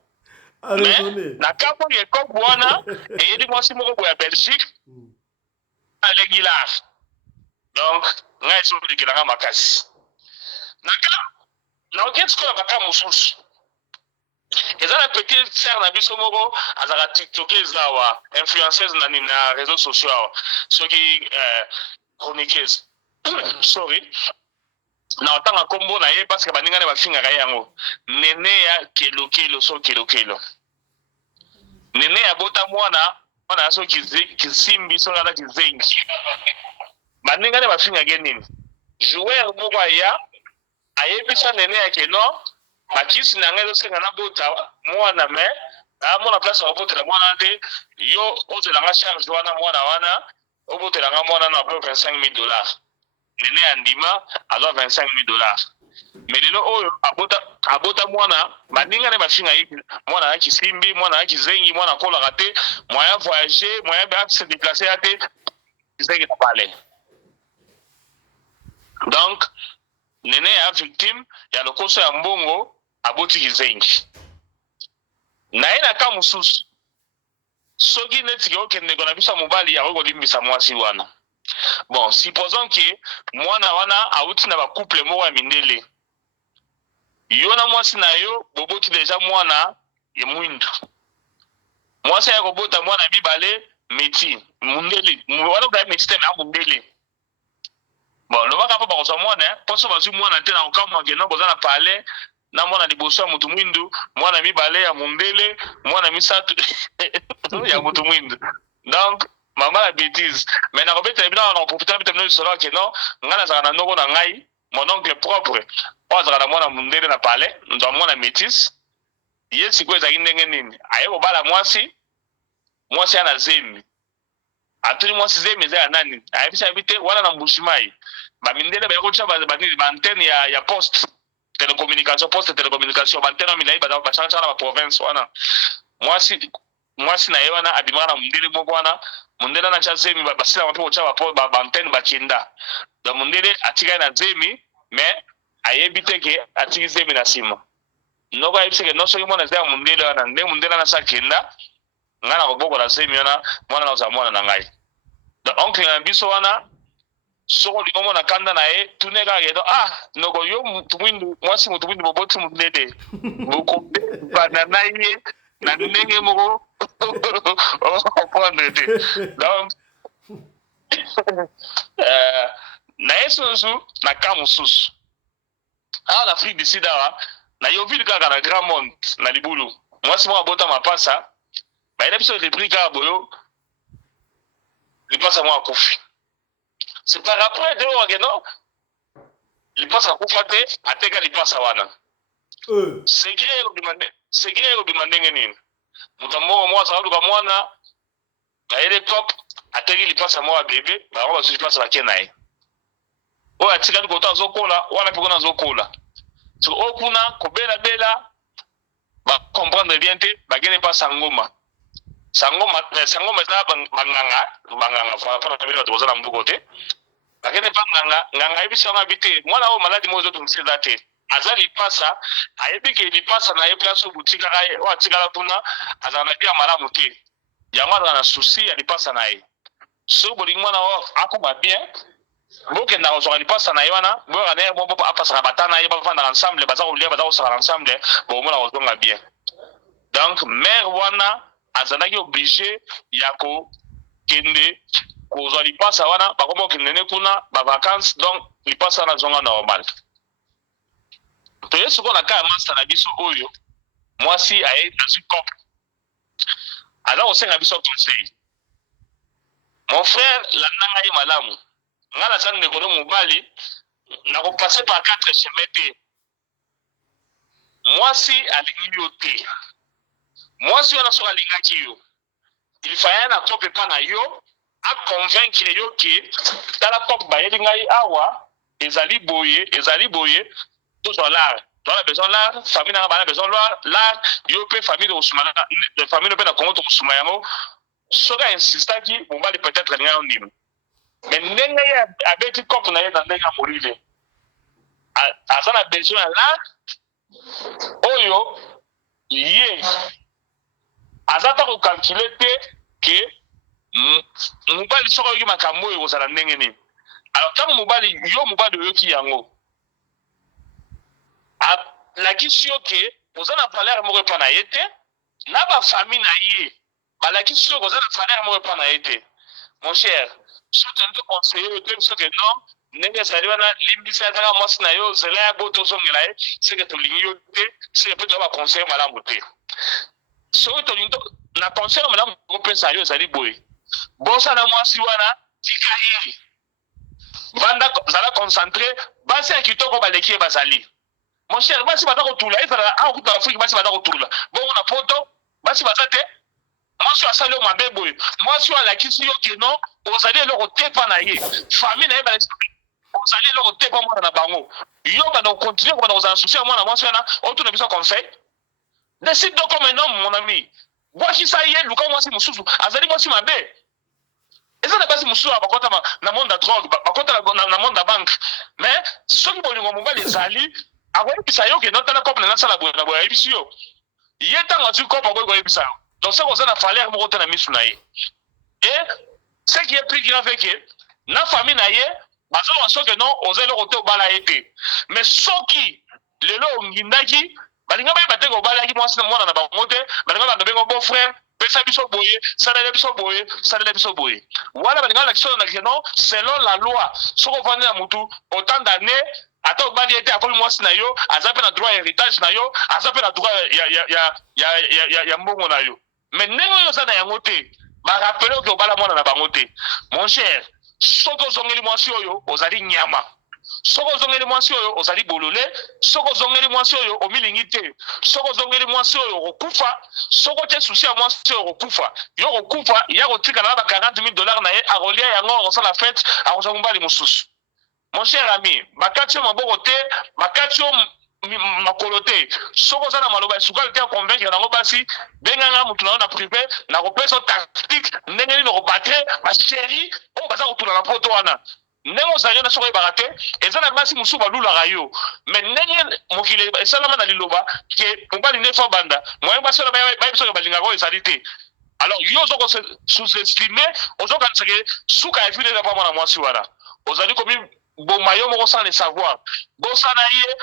na kapo ye cop wana et yedi mwasi moko boya Belgique alegilage donc ngai so dikilanga makasi na ogetsko na baka mususu eza na petite sœur na biso moko azala tiktokeuse awa influenceuse na réseaux sociaux awa soki chroniqueuse sorry na otanga kombo na ye parce que baningane bafingaka ye yango nene ya kelokelo so kelokelo nene ya bota mwana so kisimbi so kata kizengi baningane bafingaka ye nini joueur moko aya ayebisa nene yake non bakisi na ngai osenga na bota mwana me amona place akobotela mwana te yo ozelanga charge wana mwana wana obotelanga mwana na peu $25,000 nene ya ndima azwa $25,000 mais lelo oyo abota mwana baninga ne bashinga yiki mwana yaki simbi mwana yaki zengi mwana kolaka te moyen voyager moyen ba se déplacer ya te zengi na pale donc nene ya victime ya lokoso ya mbongo aboti kizengi na ye na ka mosusu soki neti okendeko na biso mobali akokolimbisa mwasi wana bon supposons que mwana wana awuti na bacouple moko ya mindele yo na mwasi na yo boboti deja mwana ya mwindu mwasi ya kobota mwana mibale meti mundele wana kaya meti te na mundele bon lobaka mpo bakozwa mwana mposo bazwi mwana te na kokamwa keno koza na pale na mwana liboso ya mutu mwindu mwana mibale ya mundele mwana misato ya mutu mwindu donc mama la bêtise mais na kobeta bina na profiter bita bino solo ke non ngana za na noko na ngai mon oncle propre o za na mwana mundele na pale ndo mwana métis yesi ko ezaki ndenge nini aye ko bala mwasi ana zemi atuli mwasi zemi za nani aye bisa bite wana na mbushimai ba mindele ba yakocha ba antenne ya poste télécommunication poste télécommunication ba antenne milai ba changa na ba province wana mwasi na ye wana abimana na mundele moko wana mundele na cha zemi basila mapo cha ba antenne ba kinda da mundele atika na zemi mais ayebite ke atiki zemi na sima noko ayebise ke noso yimona za mundele wana nde mundele na sa kinda ngana ko boko na zemi wana mwana na za mwana na ngai da oncle na biso wana soko likomo na kanda na ye tuneka ke noko yo mutumwindu mwasi mutumwindu boboti mundele boko bana na ye na ndenge moko comprendre te donc na yesusu na kamususu en Afrique du Sud na yovile kaka na grand monde na libulu mwasi moko abota mapasa bayina biso repris kaka boyo lipasa moko akufi c'est par après de wake non lipasa akufa te ateka lipasa wana sekire kobima ndenge nini mutu moko moko azaluka mwana ayele top ateki lipasa moko ya bebe bango bazwi lipasa bake na ye oyo atikali kota azokola wana mpe kuna azokola so oyo kuna kobelabela bacomprendre bien te bagene mpa sangoma eza banganga mpona tabeli bato boza na mbuko te bagene mpa nganga ayebisi yango abi te mwana oyo maladi moko ezotungisi eza te aza lipasa ayebi ke lipasa na ye place oyo butikaka ye oyo atikala kuna azala na bia malamu te yango azala na susi ya lipasa na ye soki bolingi mwana oyo akoma bien bokenda kozwaka lipasa na ye wana boyoka na ye mo apasaka bata na ye bavandaka ensemble baza kolia baza kosakana ensemble bomona kozonga bien donc mare wana azalaki oblige ya kokende kozwa lipasa wana bakoma kokende ne kuna bavacance donc lipasa wana zonga normal toye sikoyo na ka ya master na biso oyo mwasi aye azwi cop aza kosenga biso conseil mon frère landa ngai malamu nga naza ndeko no mobali nakopase par 4 chemin te mwasi alingi yo te mwasi wana soki alingaki yo il faya na top epa na yo aconvaincre yo ke tala top bayeli ngai awa ezali boye tozwa lard toana besoin lard famille nanga bana besoin lard yo mpe famille mpe na kongo tokosuma yango soki ainsistaki mobali peut-être alingai yo ndima mais ndenge ye abeti cope na ye na ndenge ya molile aza na besoin ya lard oyo ye aza ta kokalcule te ke mobali soki oyoki makambo oyo kozala ndenge nini alors ntango mobali oyoki yango alakisi yo ke oza na valeur moko epa na ye te na bafamille na ye balakisi yo koza na valeur moko epa na ye te mon cher soki nde conseiller oyo toyebi soki non ndenge ezali wana limbisa ezaka mwasi na yo zela ya bo tozongela ye seke tolingi yo te seke mpe toya baconseiller malamu te soki tolingi na conseiller malamu kopesa yo ezali boye bosana mwasi wana tika ye banda zala concentré basi ya kitoko baleki bazali mon cher basi bata kotula ezala akuta Afrique basi bata kotula bongo na poto basi bazate mwasi asali mabe boye mwasi alakisi yo keno ozali eloko tepa na ye famille na ye balaki ozali eloko tepa mwana na bango yo bana continuer ko bana kozala souci ya mwana mwasi wana otuna biso conseil décide donc comme un homme mon ami bwaki sa ye luka mwasi mususu azali mwasi mabe eza na basi mususu bakota na monde ya drogue bakota na monde ya banque mais soki bolingo mobali ezali akoyebisa yo keno tala couple nasala boye na boye ayebisi yo ye ntango azwi couple akoki koyebisa yo donc soki oza na valeur moko te na misu na ye et ce qui est plus grave que na famille na ye bazoloba soki non oza eloko te obala ye te mais soki lelo ongindaki balinga bayeba te kobalaki mwasi na mwana na bango te balinga bando bengo beau frère pesa biso boye salela biso boye wana balinga balakisa na keno selon la loi soki ovandi na mutu autant d'années ata obali ete akomi mwasi na yo aza mpe na droit ya héritage na yo aza mpe na droit ya mbongo na yo mais ndenge oyo oza na yango te barapele oke obala mwana na bango te mon cher soki ozongeli mwasi oyo ozali nyama soki ozongeli mwasi oyo ozali bolole soki ozongeli mwasi oyo omilingi te soki ozongeli mwasi oyo okokufa soki otie susi ya mwasi oyo okokufa yo okokufa ya kotikala na ba 40 000 $ na ye akolia yango akosala fete akozwa mobali mosusu mon cher ami bakati yo maboko te bakati yo makolo te soki oza na maloba esukali te aconvaincre nango basi benganga mutu na yo na privé na kopesa tactique ndenge nini okobatre basheri oyo baza kotuna na poto wana ndenge ozali na soki oyebaka te eza na basi mosusu balulaka yo mais ndenge mokili esalama na liloba ke mobali nde fo banda moye basi oyo bayebi soki balingaka oyo ezali te alors yo ozoko sous-estime ozokanisa ke suka efili eza mpa mwana mwasi wana ozali komi boma yo moko sans le savoir bosana ye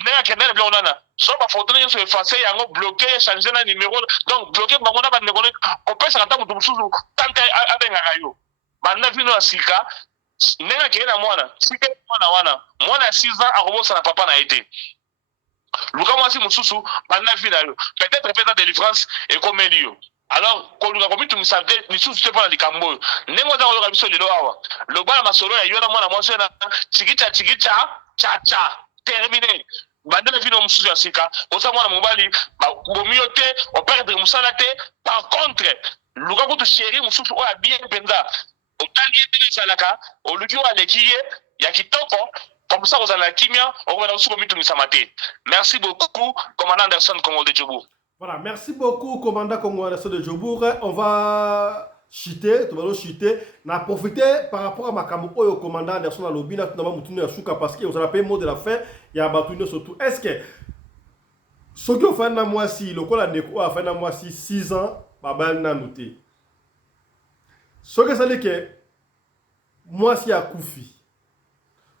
ndenge akendele biloko nana so bafoto nyonso efase yango bloqué changer na numéro donc bloqué bango na bandeko opesaka ntango mutu mosusu tante abengaka yo banda vino ya sika ndenge akeye na mwana sika mwana mwana ya 6 ans akobosana papa na ye te luka mwasi mosusu banda vi na yo peut-être mpe na délivrance ekomeli yo alors koluka komitungisa te lisusu te mpona likambo oyo ndenge oza koyoka biso lelo awa loba na masolo ya yo na mwana mwasi na chikicha chacha terminé bandele vino mosusu ya sika oza mwana mobali bomi yo te operdre mosala te par contre luka kutu sheri mosusu oyo abie mpenza otali ye te ezalaka oluki oyo aleki ye ya kitoko comme ça kozala kimia okomena mosusu komitungisama te merci beaucoup commandant Anderson Congo de Djobour. Voilà, merci beaucoup, commandant Congo Anderson de Djobour. On va chuter, on a profité par rapport à ma caméra, commandant Anderson à l'Obi, parce que vous avez payé le mot de la fin, il y a un surtout. Est-ce que ce qui a fait un mois si, le col a fait un mois si 6 ans, Baba n'a noté. Ce que ça dit que moi si à Koufi,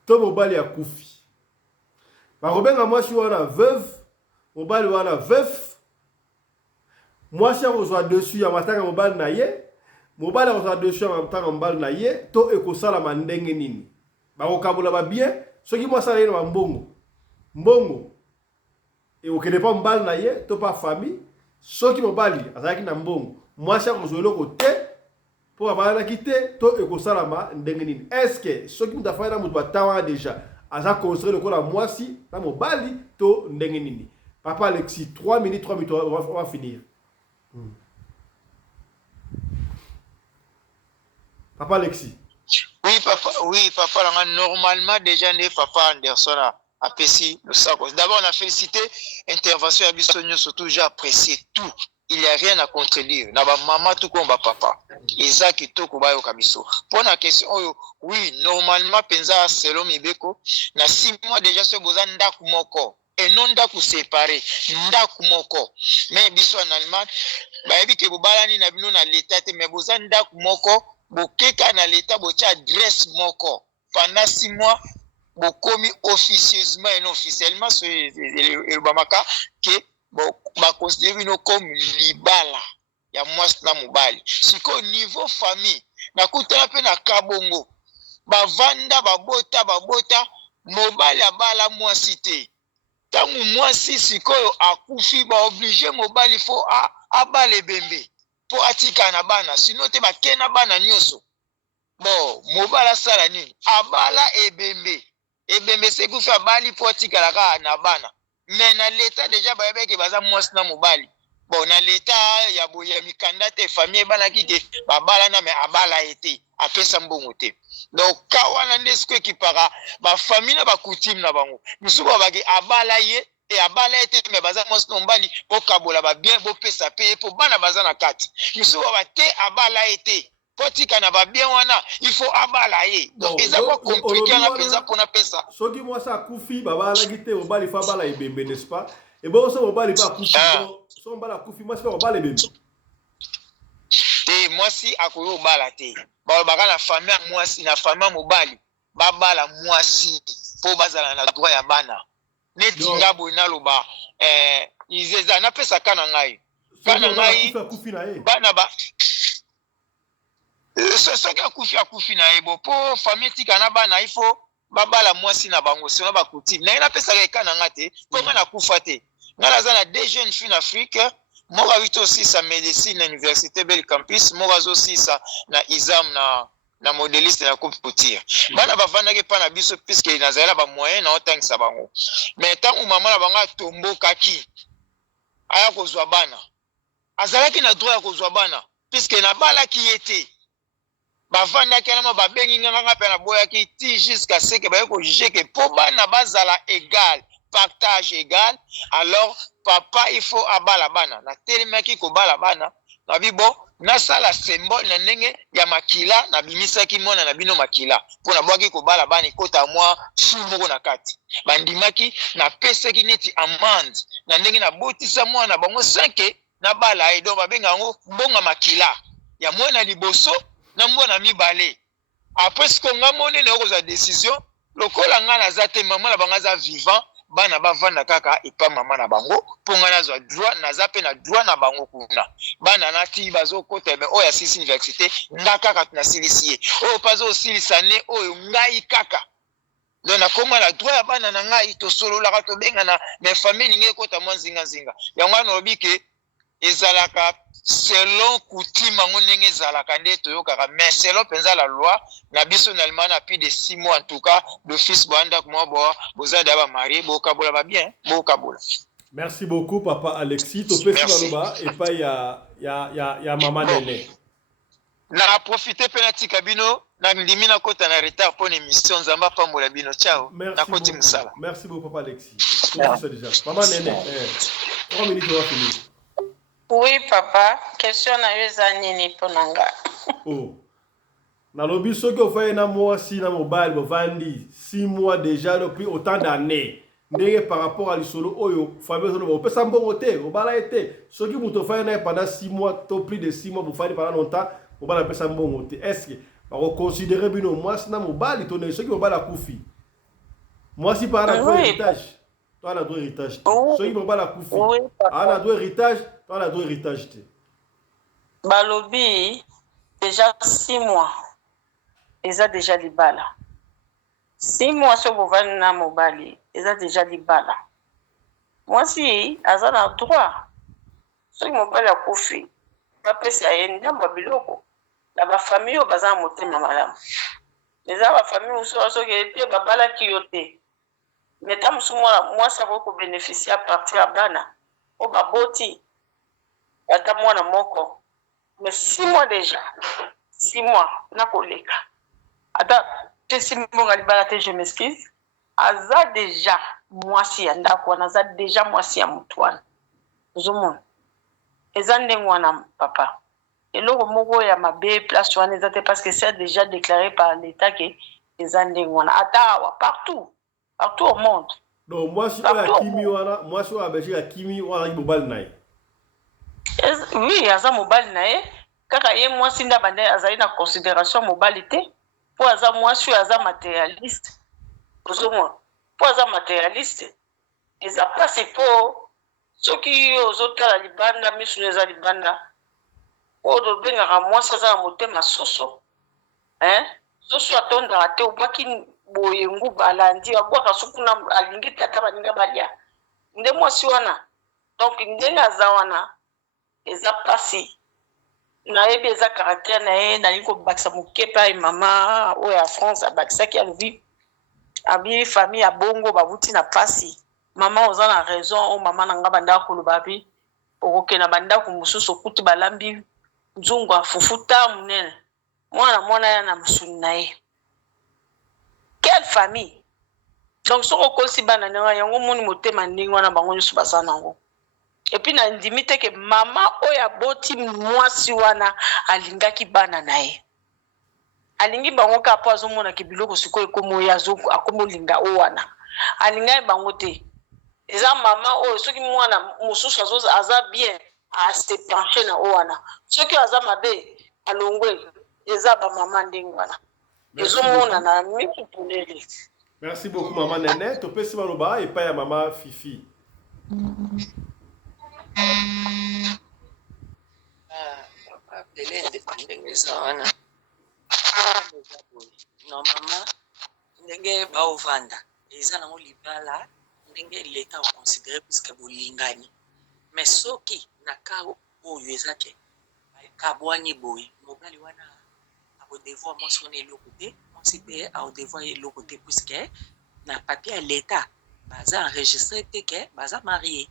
tout le monde est à Koufi. Par exemple, moi si on a veuve, on a veuf. Moi, si on reçoit dessus, en matin, on va naïe. Mobile reçoit dessus, en même temps, on va naïe. To eko sala mandenge nini. Ba okabula ba bien. Ce qui moi ça na mbongo. Mbongo. Et au kenepa mbal naïe, to pas famille. Ce qui mobali, azaki na mbongo. Moi, si on reçoit le côté pour avoir la quitter, to eko sala mandenge nini. Est-ce que ce qui nous a fait na mutu tawa déjà, aza construire le cola moi si na mobali to ndenge nini. Papa Alexis, 3 minutes, on va finir. Papa Alexis. Oui, papa, normalement, déjà, papa Anderson a fait le sac. D'abord, on a félicité l'intervention à Bissonio, surtout, j'ai apprécié tout. Il n'y a rien à contredire. Maman, tout comme papa. Et ça, qui tout comme Kabiso. Pour la question, oui, normalement, Penza, selon Mibeko, na 6 mois déjà, ce besoin d'Akumoko. Et non d'aku séparé, ndaku moko. Mais biso en Allemagne, bah ebi ke bobalani na bino na l'état te mais boza ndaku moko, bokeka na l'état bocha adresse moko. Pendant 6 mois, bokomi officieusement et non officiellement sur le bamaka que ba considérer bino comme libala ya mwasi na mobali. Siko niveau famille, na kutana pe na kabongo. Bavanda babota mobali abala mwasi te. Tangu mwasi sikoyo akufi ba obligé mobali fo abale bembe po atika na bana sino te bakena bana nyoso bon mobala sala nini abala ebembe mpese ekufi abali mpo atikalaka na bana me na leta deja bayebeke baza mwasi na mobali bon na leta ya mikanda te famille ebanaki ke babalana me abala ye te apesa mbongo te donc ka wana nde siko ekipaka bafamille na bakutime na bango misusu babaki abala ye e abala ye te me baza mwasi na mobali bokabola babien bopesa pe ye mpo bana baza na kati misusu baba te abala ye te po tika na babien wana il faut abala ye donc eza kwa compliqué wana mpenza mpona pesa soki mwasi akufi babalaki te mobali fa bala ebembe n'est-ce pas ebo so mobali pa akufi so mobali akufi mwasi fa mobali ebembe te mwasi akoki obala te balobaka na famille ya mwasi na famille ya mobali babala mwasi mpo bazala na droit ya bana neti nga boye naloba izeza napesa ka na ngai bana ba soki akufi na ye bo mpo famille tika na bana ifo babala mwasi na bango sino bakutime naye napesaka eka na nga te mpo nga nakufa te nga naza na 2 jeunes filles na Afrique moko awiti osisa médecine na université Belle Campus moko azosisa na exam na modéliste na coupe couture bana bavandaki mpa na biso puisque nazali na bamoyen na otangisa bango mais ntango mama na bango atombokaki aya kozwa bana azalaki na droit ya kozwa bana puisque nabalaki ye te bavandaki alama babengi nganga mpe naboyaki ti jusqu'à ce que baye kojuge ke mpo bana bazala égal partage égal alors papa il faut abala bana natelemaki kobala bana nabi bon nasala symbole na ndenge ya makila nabimisaki mwana na bino makila mpo nabwaki kobala bana ekota mwa su moko na kati bandimaki napesaki neti amande na ndenge nabotisa mwana bango 5 nabala ye donc babenga yango mbonga makila ya mwana liboso na mwana mibale après siko nga monene okozwa décision lokola nga naza te mama na bango aza vivant bana bavanda kaka epa mama na bango mpo nga nazwa droit naza mpe na droit na bango kuna bana nati bazokota me oyo asilisi université nga kaka nasilisi ye oyo mpe azosilisa ne oyo ngai kaka donc nakoma na droit ya bana na ngai tosololaka tobengana me famille lingi ekota mwa nzinganzinga yango wana olobi ke ezalaka selon coutume yango ndenge ezalaka nde toyokaka mais selon mpenza la loi na biso na limana na plus de 6 mois en tout cas d'office boandako mwa boa boza deya bamarie bokabola babien bokabola. Merci beaucoup papa Alexis topesi baloba epai ya mama nene na profite mpe natika bino na ndimi nakota na retard mpo na émission nzambe apambola bino ciao nakoti mosala. Merci beaucoup papa Alexis déjà mama nene 3 minutes on va finir. Oui, papa. Question na yo eza nini mpo na nga? Nalobi soki ofaye na mwasi na mobali bovandi 6 mois déjà depuis autant d'années. Ndenge par rapport à lisolo oyo famille solo opesa mbongo te obala ete soki muto ofaye na pendant 6 mois to plus de 6 mois bofandi pendant longtemps obala pesa mbongo te. Est-ce que bako considérer bino mwasi na mobali to ne soki obala kufi? Mwasi par rapport à héritage. Toi na droit héritage. Soki obala kufi. Ana droit héritage. Toi, la héritage. Balobi, déjà 6 mois. Ils ont déjà des balles. 6 mois sur le na mobali. Ils ont déjà des balles. Moi, si, ils ont le droit. Sur le mobile, à Kofi. Après, c'est un homme babiloko. La famille, ils ont monté ma madame. Les la famille, ils ont été babala kiyote. Mais tant que moi, ça va bénéficier à partir à Bana. Au baboti. Ata mwana moko mais 6 mois déjà 6 mois na koleka ata te 6 mois libala te je m'excuse aza déjà mwasi ya ndako wana aza déjà mwasi ya mutwana ozomona eza ndenge wana papa eloko moko ya mabe place wana eza te parce que c'est déjà déclaré par l'état que eza ndenge wana ata partout au monde donc mwasi oya kimi wana mwasi oya Belgique kimi wana ibobali naye. Oui, aza mobali na ye kaka ye mwasi nda bande azali na considération mobali te po aza mwasi aza matérialiste ozomona po aza matérialiste eza place po soki ozotala libanda misu eza libanda po tobengaka mwasi aza na motema soso soso atondaka te obwaki boye nguba alandi abwaka sukuna alingi tata baninga balia nde mwasi wana donc ndenge aza wana eza pasi nayebi eza caractère na ye nalingi kobakisa moke mpe mama oyo ya France abakisaki alobi abi famille ya bongo babuti na pasi mama oza na raison o mama na nga bandako kolobabi okokena bandako mosusu okuti balambi nzungu afufuta munene mwana ya na mosuni na ye quelle famille donc soki okolisi bana ndenge yango moni motema ndenge wana bango nyonso baza nango epuis na ndimi te ke mama oyo aboti mwasi wana alingaki bana na ye alingi bango kaka mpo azomonaki biloko sikoyo ekomi oyo akomi olinga o wana alingaki bango te eza mama oyo soki mwana mosusu aza bien ase penche na o wana soki aza mabe alongwe eza bamama ndenge wana ezomonana mikupulele. Merci beaucoup maman Nene. Topesi maloba et pas ya maman Fifi. Non mama ndenge baovanda eza nango libala ndenge leta oconsidere puisque bolingani mais soki na ka oyo ezake kabwani boye mobali wana akodevoir mwasi wana eloko te mwasi mpe aodevoir eloko te puisque na papier ya leta baza enregistré te ke baza marie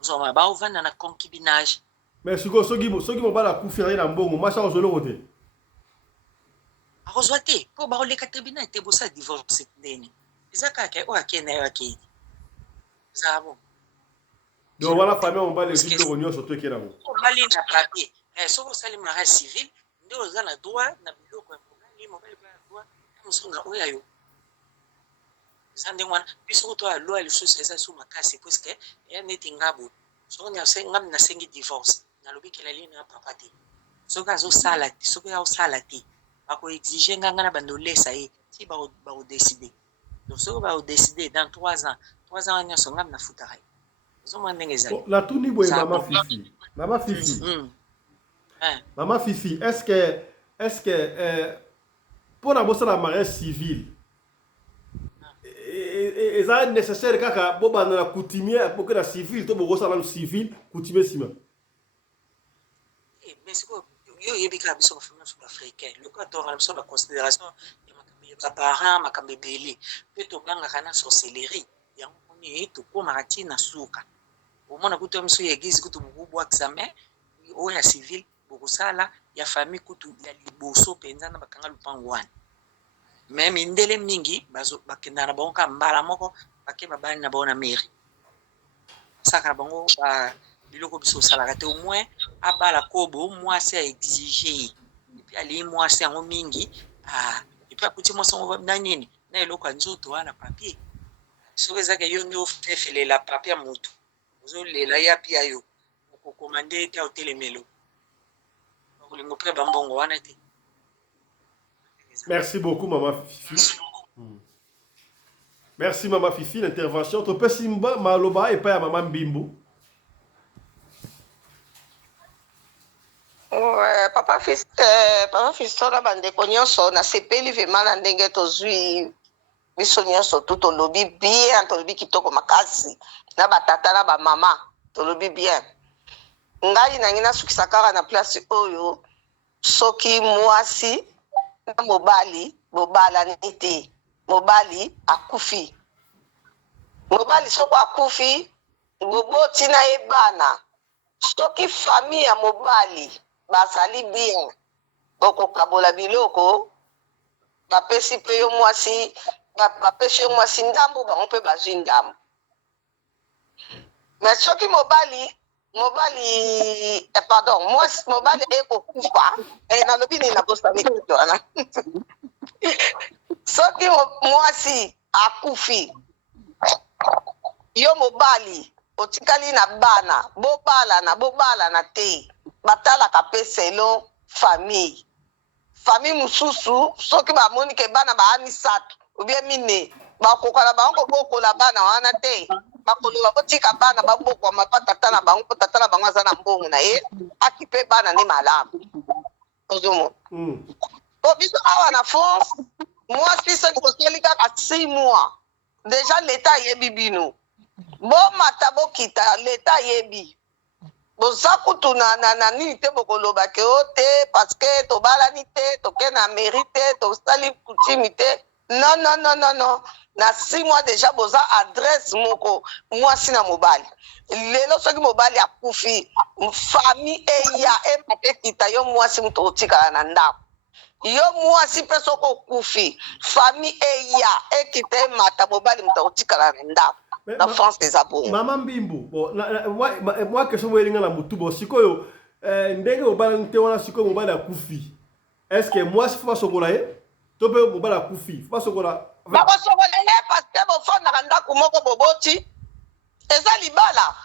ozoma baovanda na concubinage. Mais soki mobali akufi na mbongo mwasi azoloko te akozwa te mpo baoleka tribunal te bosa divorce ndeni eza kaka oyo akei na yo akei eza bon donc wana famille mobali ezwi biloko nyonso to ekei nango mobali na papier soki osali mariage civil nde oza na droit na biloko ya mobali mpe na droit ya mosonga oyo ayo eza ndenge wana mpi soki to aloi lisusu eza su makasi puiske eya neti ngabo soki ngami nasengi divorce nalobi kelali na papa te soki azosala te soki aosala te bakoexige nganga na bandolesa ye ti baodeside donc soki baodeside dans 3 ans wana nyonso ngami nafutaka ye ozomona ndenge ezali natuni boye mama Fifi Maman Fifi, est-ce que pour la bossa la mariage civil, est-ce nécessaire kaka boba na coutumier pour que la civil to bossa la civil coutumier sima? Mais c'est quoi yo yebika biso ba famille sud-africaine le quoi to sur la considération ya parents makambe belé pe to banga kana sorcellerie yango ni to ko marati na suka omona kuto mso yegizi kuto mukubwa examen o ya civil bokosala ya famille kutu ya liboso penza na bakanga lupango wana même ndele mingi bakenda na bango ka mbala moko bakeba bani na bona mairie saka bango ba biloko biso salaka te au moins abala kobo mwasi a exigé et puis ali mwasi yango mingi et puis akuti mwasi yango na nini na eloko ya nzoto wana papier soki ezaka yo nde ofelela papier ya motu ozolela ya pia yo okokomande ete aotelemelo olingo mpe bambongo wana te. Merci beaucoup maman Fifi. Merci maman Fifi l'intervention to pesimba maloba et pas ya maman Bimbo. Papa Fistola bandeko nyonso nasepeli vraiment na ndenge tozwi biso nyonso tu tolobi bien tolobi kitoko makasi na batata na bamama tolobi bien ngai nangi nasukisa kaka na place oyo soki mwasi na mobali bobalani te mobali akufi soko akufi boboti na ye bana soki famille ya mobali basali bien bokokabola biloko bapesi mpe yo mwasi bapesi yo mwasi ndambo bango mpe bazwi ndambo mais soki mobali mobali ekokufa nalobi nini nabosani kutu wana soki mwasi akufi yo mobali otikali na bana bobalana te batalaka mpe selo famille mosusu soki bamoni ke bana baa misato obie mine bakoka na bango kobokola bana wana te bakoloba botika bana babokwama mpa tata na bango mpo tata na bango aza na mbongo na ye akipe bana nde malamu ozomona po biso awa na France mwasi soki kosali kaka 6 mois déjà leta ayebi bino bomata bokita leta ayebi boza kutu na nini te bokoloba ke o te parce que tobalani te toke na mairie te tosali kutimi te Non. Na 6 mois déjà boza adresse moko mwasi na mobali. Lelo soki mobali akufi famille eya emate kita yo mwasi muto otikala na ndako. Yo mwasi pe soko kufi famille eya ekita emata mobali muto otikala na ndako. Na France des abos. Maman Mbimbu, bon, moi que je vois les gens dans mutu bon sikoyo ndenge mobali nte wana sikoyo mobali akufi. Est-ce que moi si faut pas sokola ye? To pe mobali akufi, faut pas sokola. Bako sokola ye parce que bo fona na ndako moko boboti. Eza libala.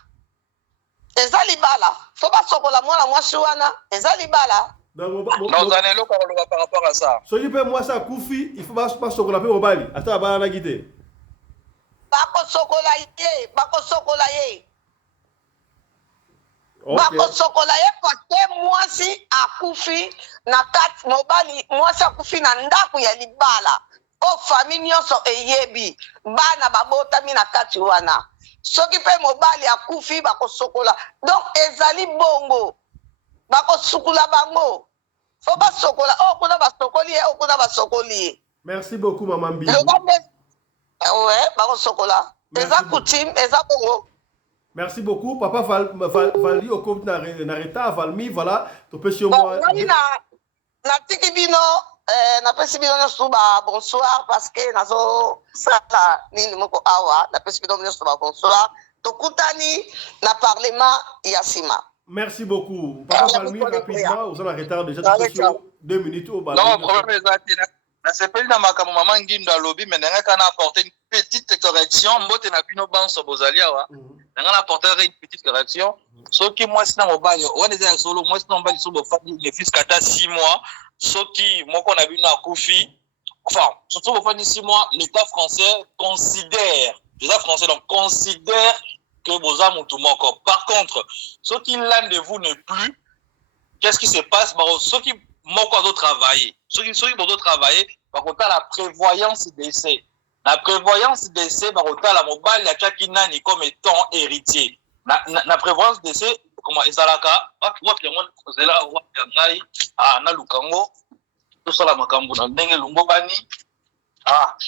Faut pas sokola mwana mwasi wana, eza libala. Non, ça n'est pas par rapport à ça. So il peut moi ça akufi, il faut pas sokola pe mobali. Ata bana na guide. Bako sokola ye. Okay. Bako sokola ye parce que mwasi akufi na kati mobali mwasi akufi na ndako ya libala. O famille nyonso eyebi bana babotami na kati wana. Soki pe mobali akufi bako sokola. Donc ezali bongo. Bako sukula bango. Faut pas sokola. Oh kuna ba sokoli. Merci beaucoup maman Mbimbu. Ouais, bako sokola. Eza coutume, eza bongo. Merci beaucoup papa Vali au compte nareta Valmi voilà to pe sur moi. Na tiki bino na pesi bino suba bonsoir parce que nazo sala nini moko awa na pesi bino suba bonsoir to kutani na parlement yasima. Merci beaucoup papa Valmi rapidement vous en retard déjà 2 minutes au bas. Non, problème na sepeli na makambo maman Ngindo alobi mais nanga kana apporter une petite correction mbote na bino banso bozalia wa nanga apporter une petite correction soki moi sina mobali on est solo moi sina mobali so bofani le fils kata 6 mois soki moko na bino akufi enfin surtout bofani 6 mois l'état français considère que boza mutu moko. Par contre soki l'un de vous n'est plus, qu'est-ce qui se passe? Soki moko doit travailler. Ceux qui doivent travailler, par contre, la prévoyance d'essai. La prévoyance d'essai, par contre, la mobile, il y a chacun nani comme étant héritier. La prévoyance d'essai, comment ezalaka? Na lukango, tout ça la makambo na ndenge lumbo bani.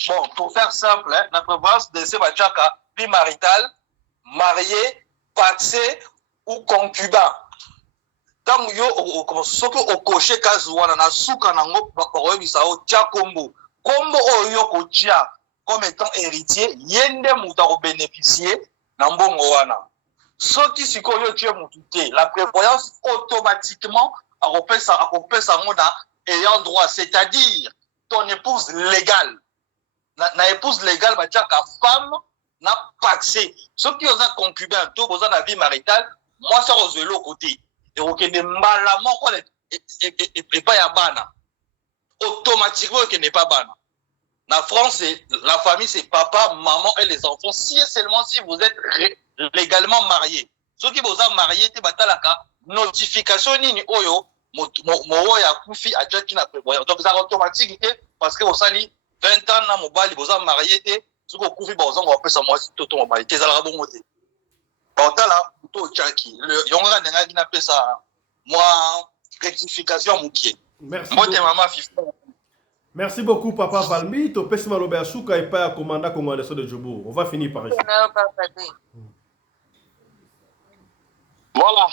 Bon, pour faire simple, la prévoyance d'essai va chaka bimarital, marié, paxé ou concubin. Tangu yo soki okoshe kazi wana na suka nango bakoyebisa o tia kombo oyo kotia comme étant héritier yende mutu akobénéficier na mbongo wana. Soki sikoyo tie mutu te, la prévoyance automatiquement akopesa ngo na ayant droit, c'est-à-dire ton épouse légale na épouse légale batiaka femme na paxé. Soki oza concubin to boza na vie maritale, moi ça ozelo côté et okende mbala moko et pas ya bana automatiquement que n'est pas bana. Na France la famille c'est papa, maman et les enfants si et seulement si vous êtes légalement marié. Ceux qui vous ont marié te batalaka notification nini oyo mo ya kufi ajaki na prévoyance. Donc ça automatique parce que vous sali 20 ans na mobali vous ont marié te ceux qui kufi ba ozongo apesa moi toto mobali te zala bongo te. Là, tout chaki. Le yonga nenga kina pesa moi rectification mukie. Merci. Merci beaucoup papa Valmi. To pesi maloba suka et pas commandant congolais de Djobour. On va finir par ici. Voilà.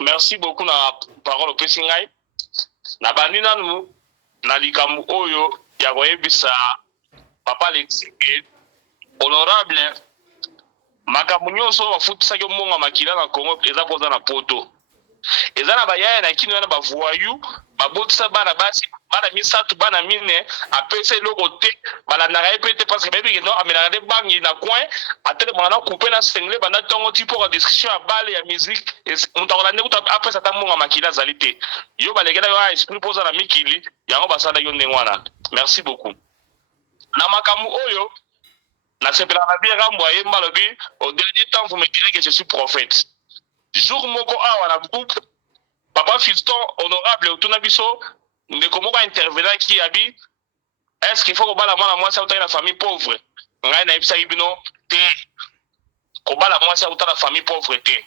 Merci beaucoup na parole pesi ngai. Na bandina nu na likamu oyo ya koyebisa papa Alexis honorable makambo nyonso bafutisaki omonga makila na Congo eza koza na poto eza na bayaya na kino wana bavoyu babotisa bana basi bana misatu bana mine apesa eloko te balandaka ye pe te parce que bayebi keno amelaka te bangi na coin atele mwana na coupe na sengle banda ntongo ti mpo ka discussion ya bale ya musique moto akolande kuta apesa ata monga makila azali te yo balekela yo a esprit mpoza na mikili yango basalaki yo ndenge wana. Merci beaucoup. Na makambo oyo na sepela na bien rambo yemba lobi au dernier temps vous me direz que je suis prophète. Jour moko awa na groupe papa Fiston honorable otuna biso ndeko moko intervenant qui abi est-ce qu'il faut ko bala mwana mwasi auta na famille pauvre ngai na ebisa bino te ko bala mwasi auta na famille pauvre te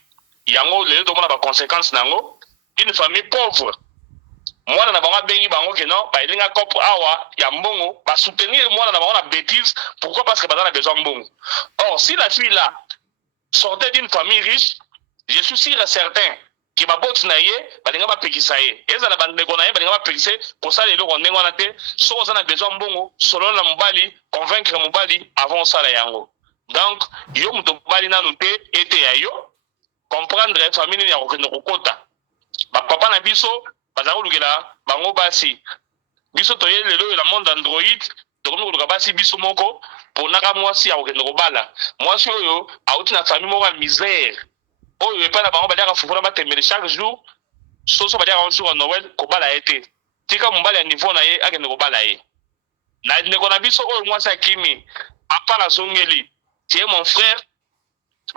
yango lelo to mona ba conséquences nango une famille pauvre mwana na bango bengi bango ke non balinga cop awa ya mbongo ba soutenir mwana na bango na bêtise. Pourquoi? Parce que baza na besoin mbongo. Or si la fille là sortait d'une famille riche, je suis sûr et certain que baboti na ye balinga bapekisa ye ezala bandeko na ye balinga bapekisa kosala eloko ndenge wana te. Soki oza na besoin mbongo solo na mobali convaincre mobali avant osala yango. Donc yo moto mobali nanu te ete ya yo comprendre famille nini ya kokende kokota bapapa na biso baza kolukela bango basi biso toye lelo la monde android tokomi koluka basi biso moko ponaka mwasi ya kokende kobala mwasi oyo auti na famille moko ya misère oyo epai na bango baliaka fufuna batembele chaque jour soso baliaka jour ya Noël kobala ye te tika mobali ya niveau na ye akende kobala ye na ndeko na biso oyo mwasi akimi apa na zongeli tie mon frère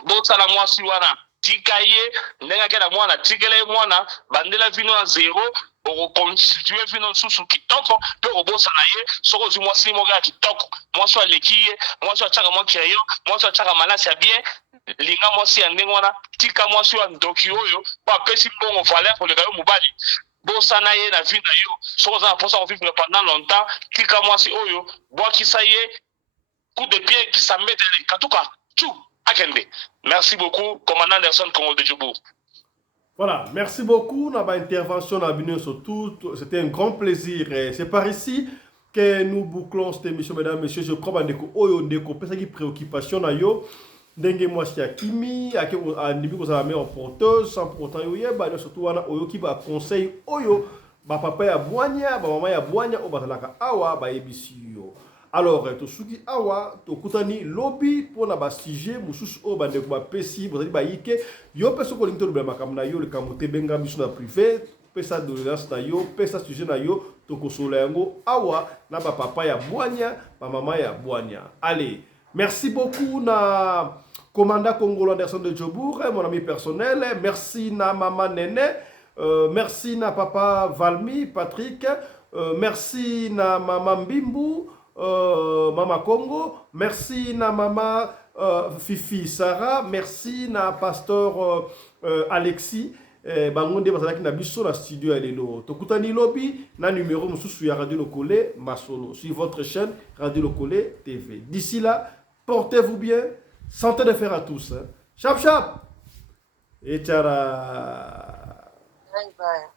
bosala mwasi wana tika ye ndenge akela mwana tikela ye mwana bandela vino na zero okoconstitue vino susu kitoko mpe obosana ye soki ozwi mwasi moko ya kitoko mwasi aleki ye mwasi atiaka mwa crayon mwasi atiaka malasi ya bien linga mwasi ya ndenge wana tika mwasi wa ndoki oyo po apesi mbongo valeur koleka yo mobali bosana ye na vie na yo soki oza na mposa kovivre pendant longtemps tika mwasi oyo bwakisa ye coup de pied kisambetele katuka tu akende. Merci beaucoup, commandant Anderson Congo de Djoubou. Voilà, merci beaucoup. Dans intervention surtout, c'était un grand plaisir. C'est par ici que nous bouclons cette émission, mesdames, messieurs. Je crois que c'est une préoccupation. Ndenge mwasi ya kimi ake andibi ko zala en porteuse sans pour autant yoyeba surtout wana oyo ki ba conseil oyo ba papa ya bwanya ba mama ya bwanya o bazalaka awa ba yebisi yo. Alors to suki awa to kutani lobby pour na ba sujet mususu o ba ndeko ba pesi bozali ba yike yo peso ko limito le makamna yo le kamote benga biso na privé pesa doléance na yo pesa sujet na yo to kosola yango awa na ba papa ya bwanya ba mama ya bwanya. Allez, merci beaucoup na commandant Congolo Anderson de Djobour, mon ami personnel. Merci na maman Nene. Merci na papa Valmy, Patrick. Merci na maman Mbimbu, maman Congo. Merci na maman Fifi Sarah. Merci na pasteur Alexis. Bangonde bazalaki na biso na studio ya lelo. Tokutani lobby na numéro mususu ya Radio Lokole Masolo sur votre chaîne Radio Lokole TV. D'ici là, portez-vous bien. Santé de fer à tous. Chap chap. Et tchara. Bye bye.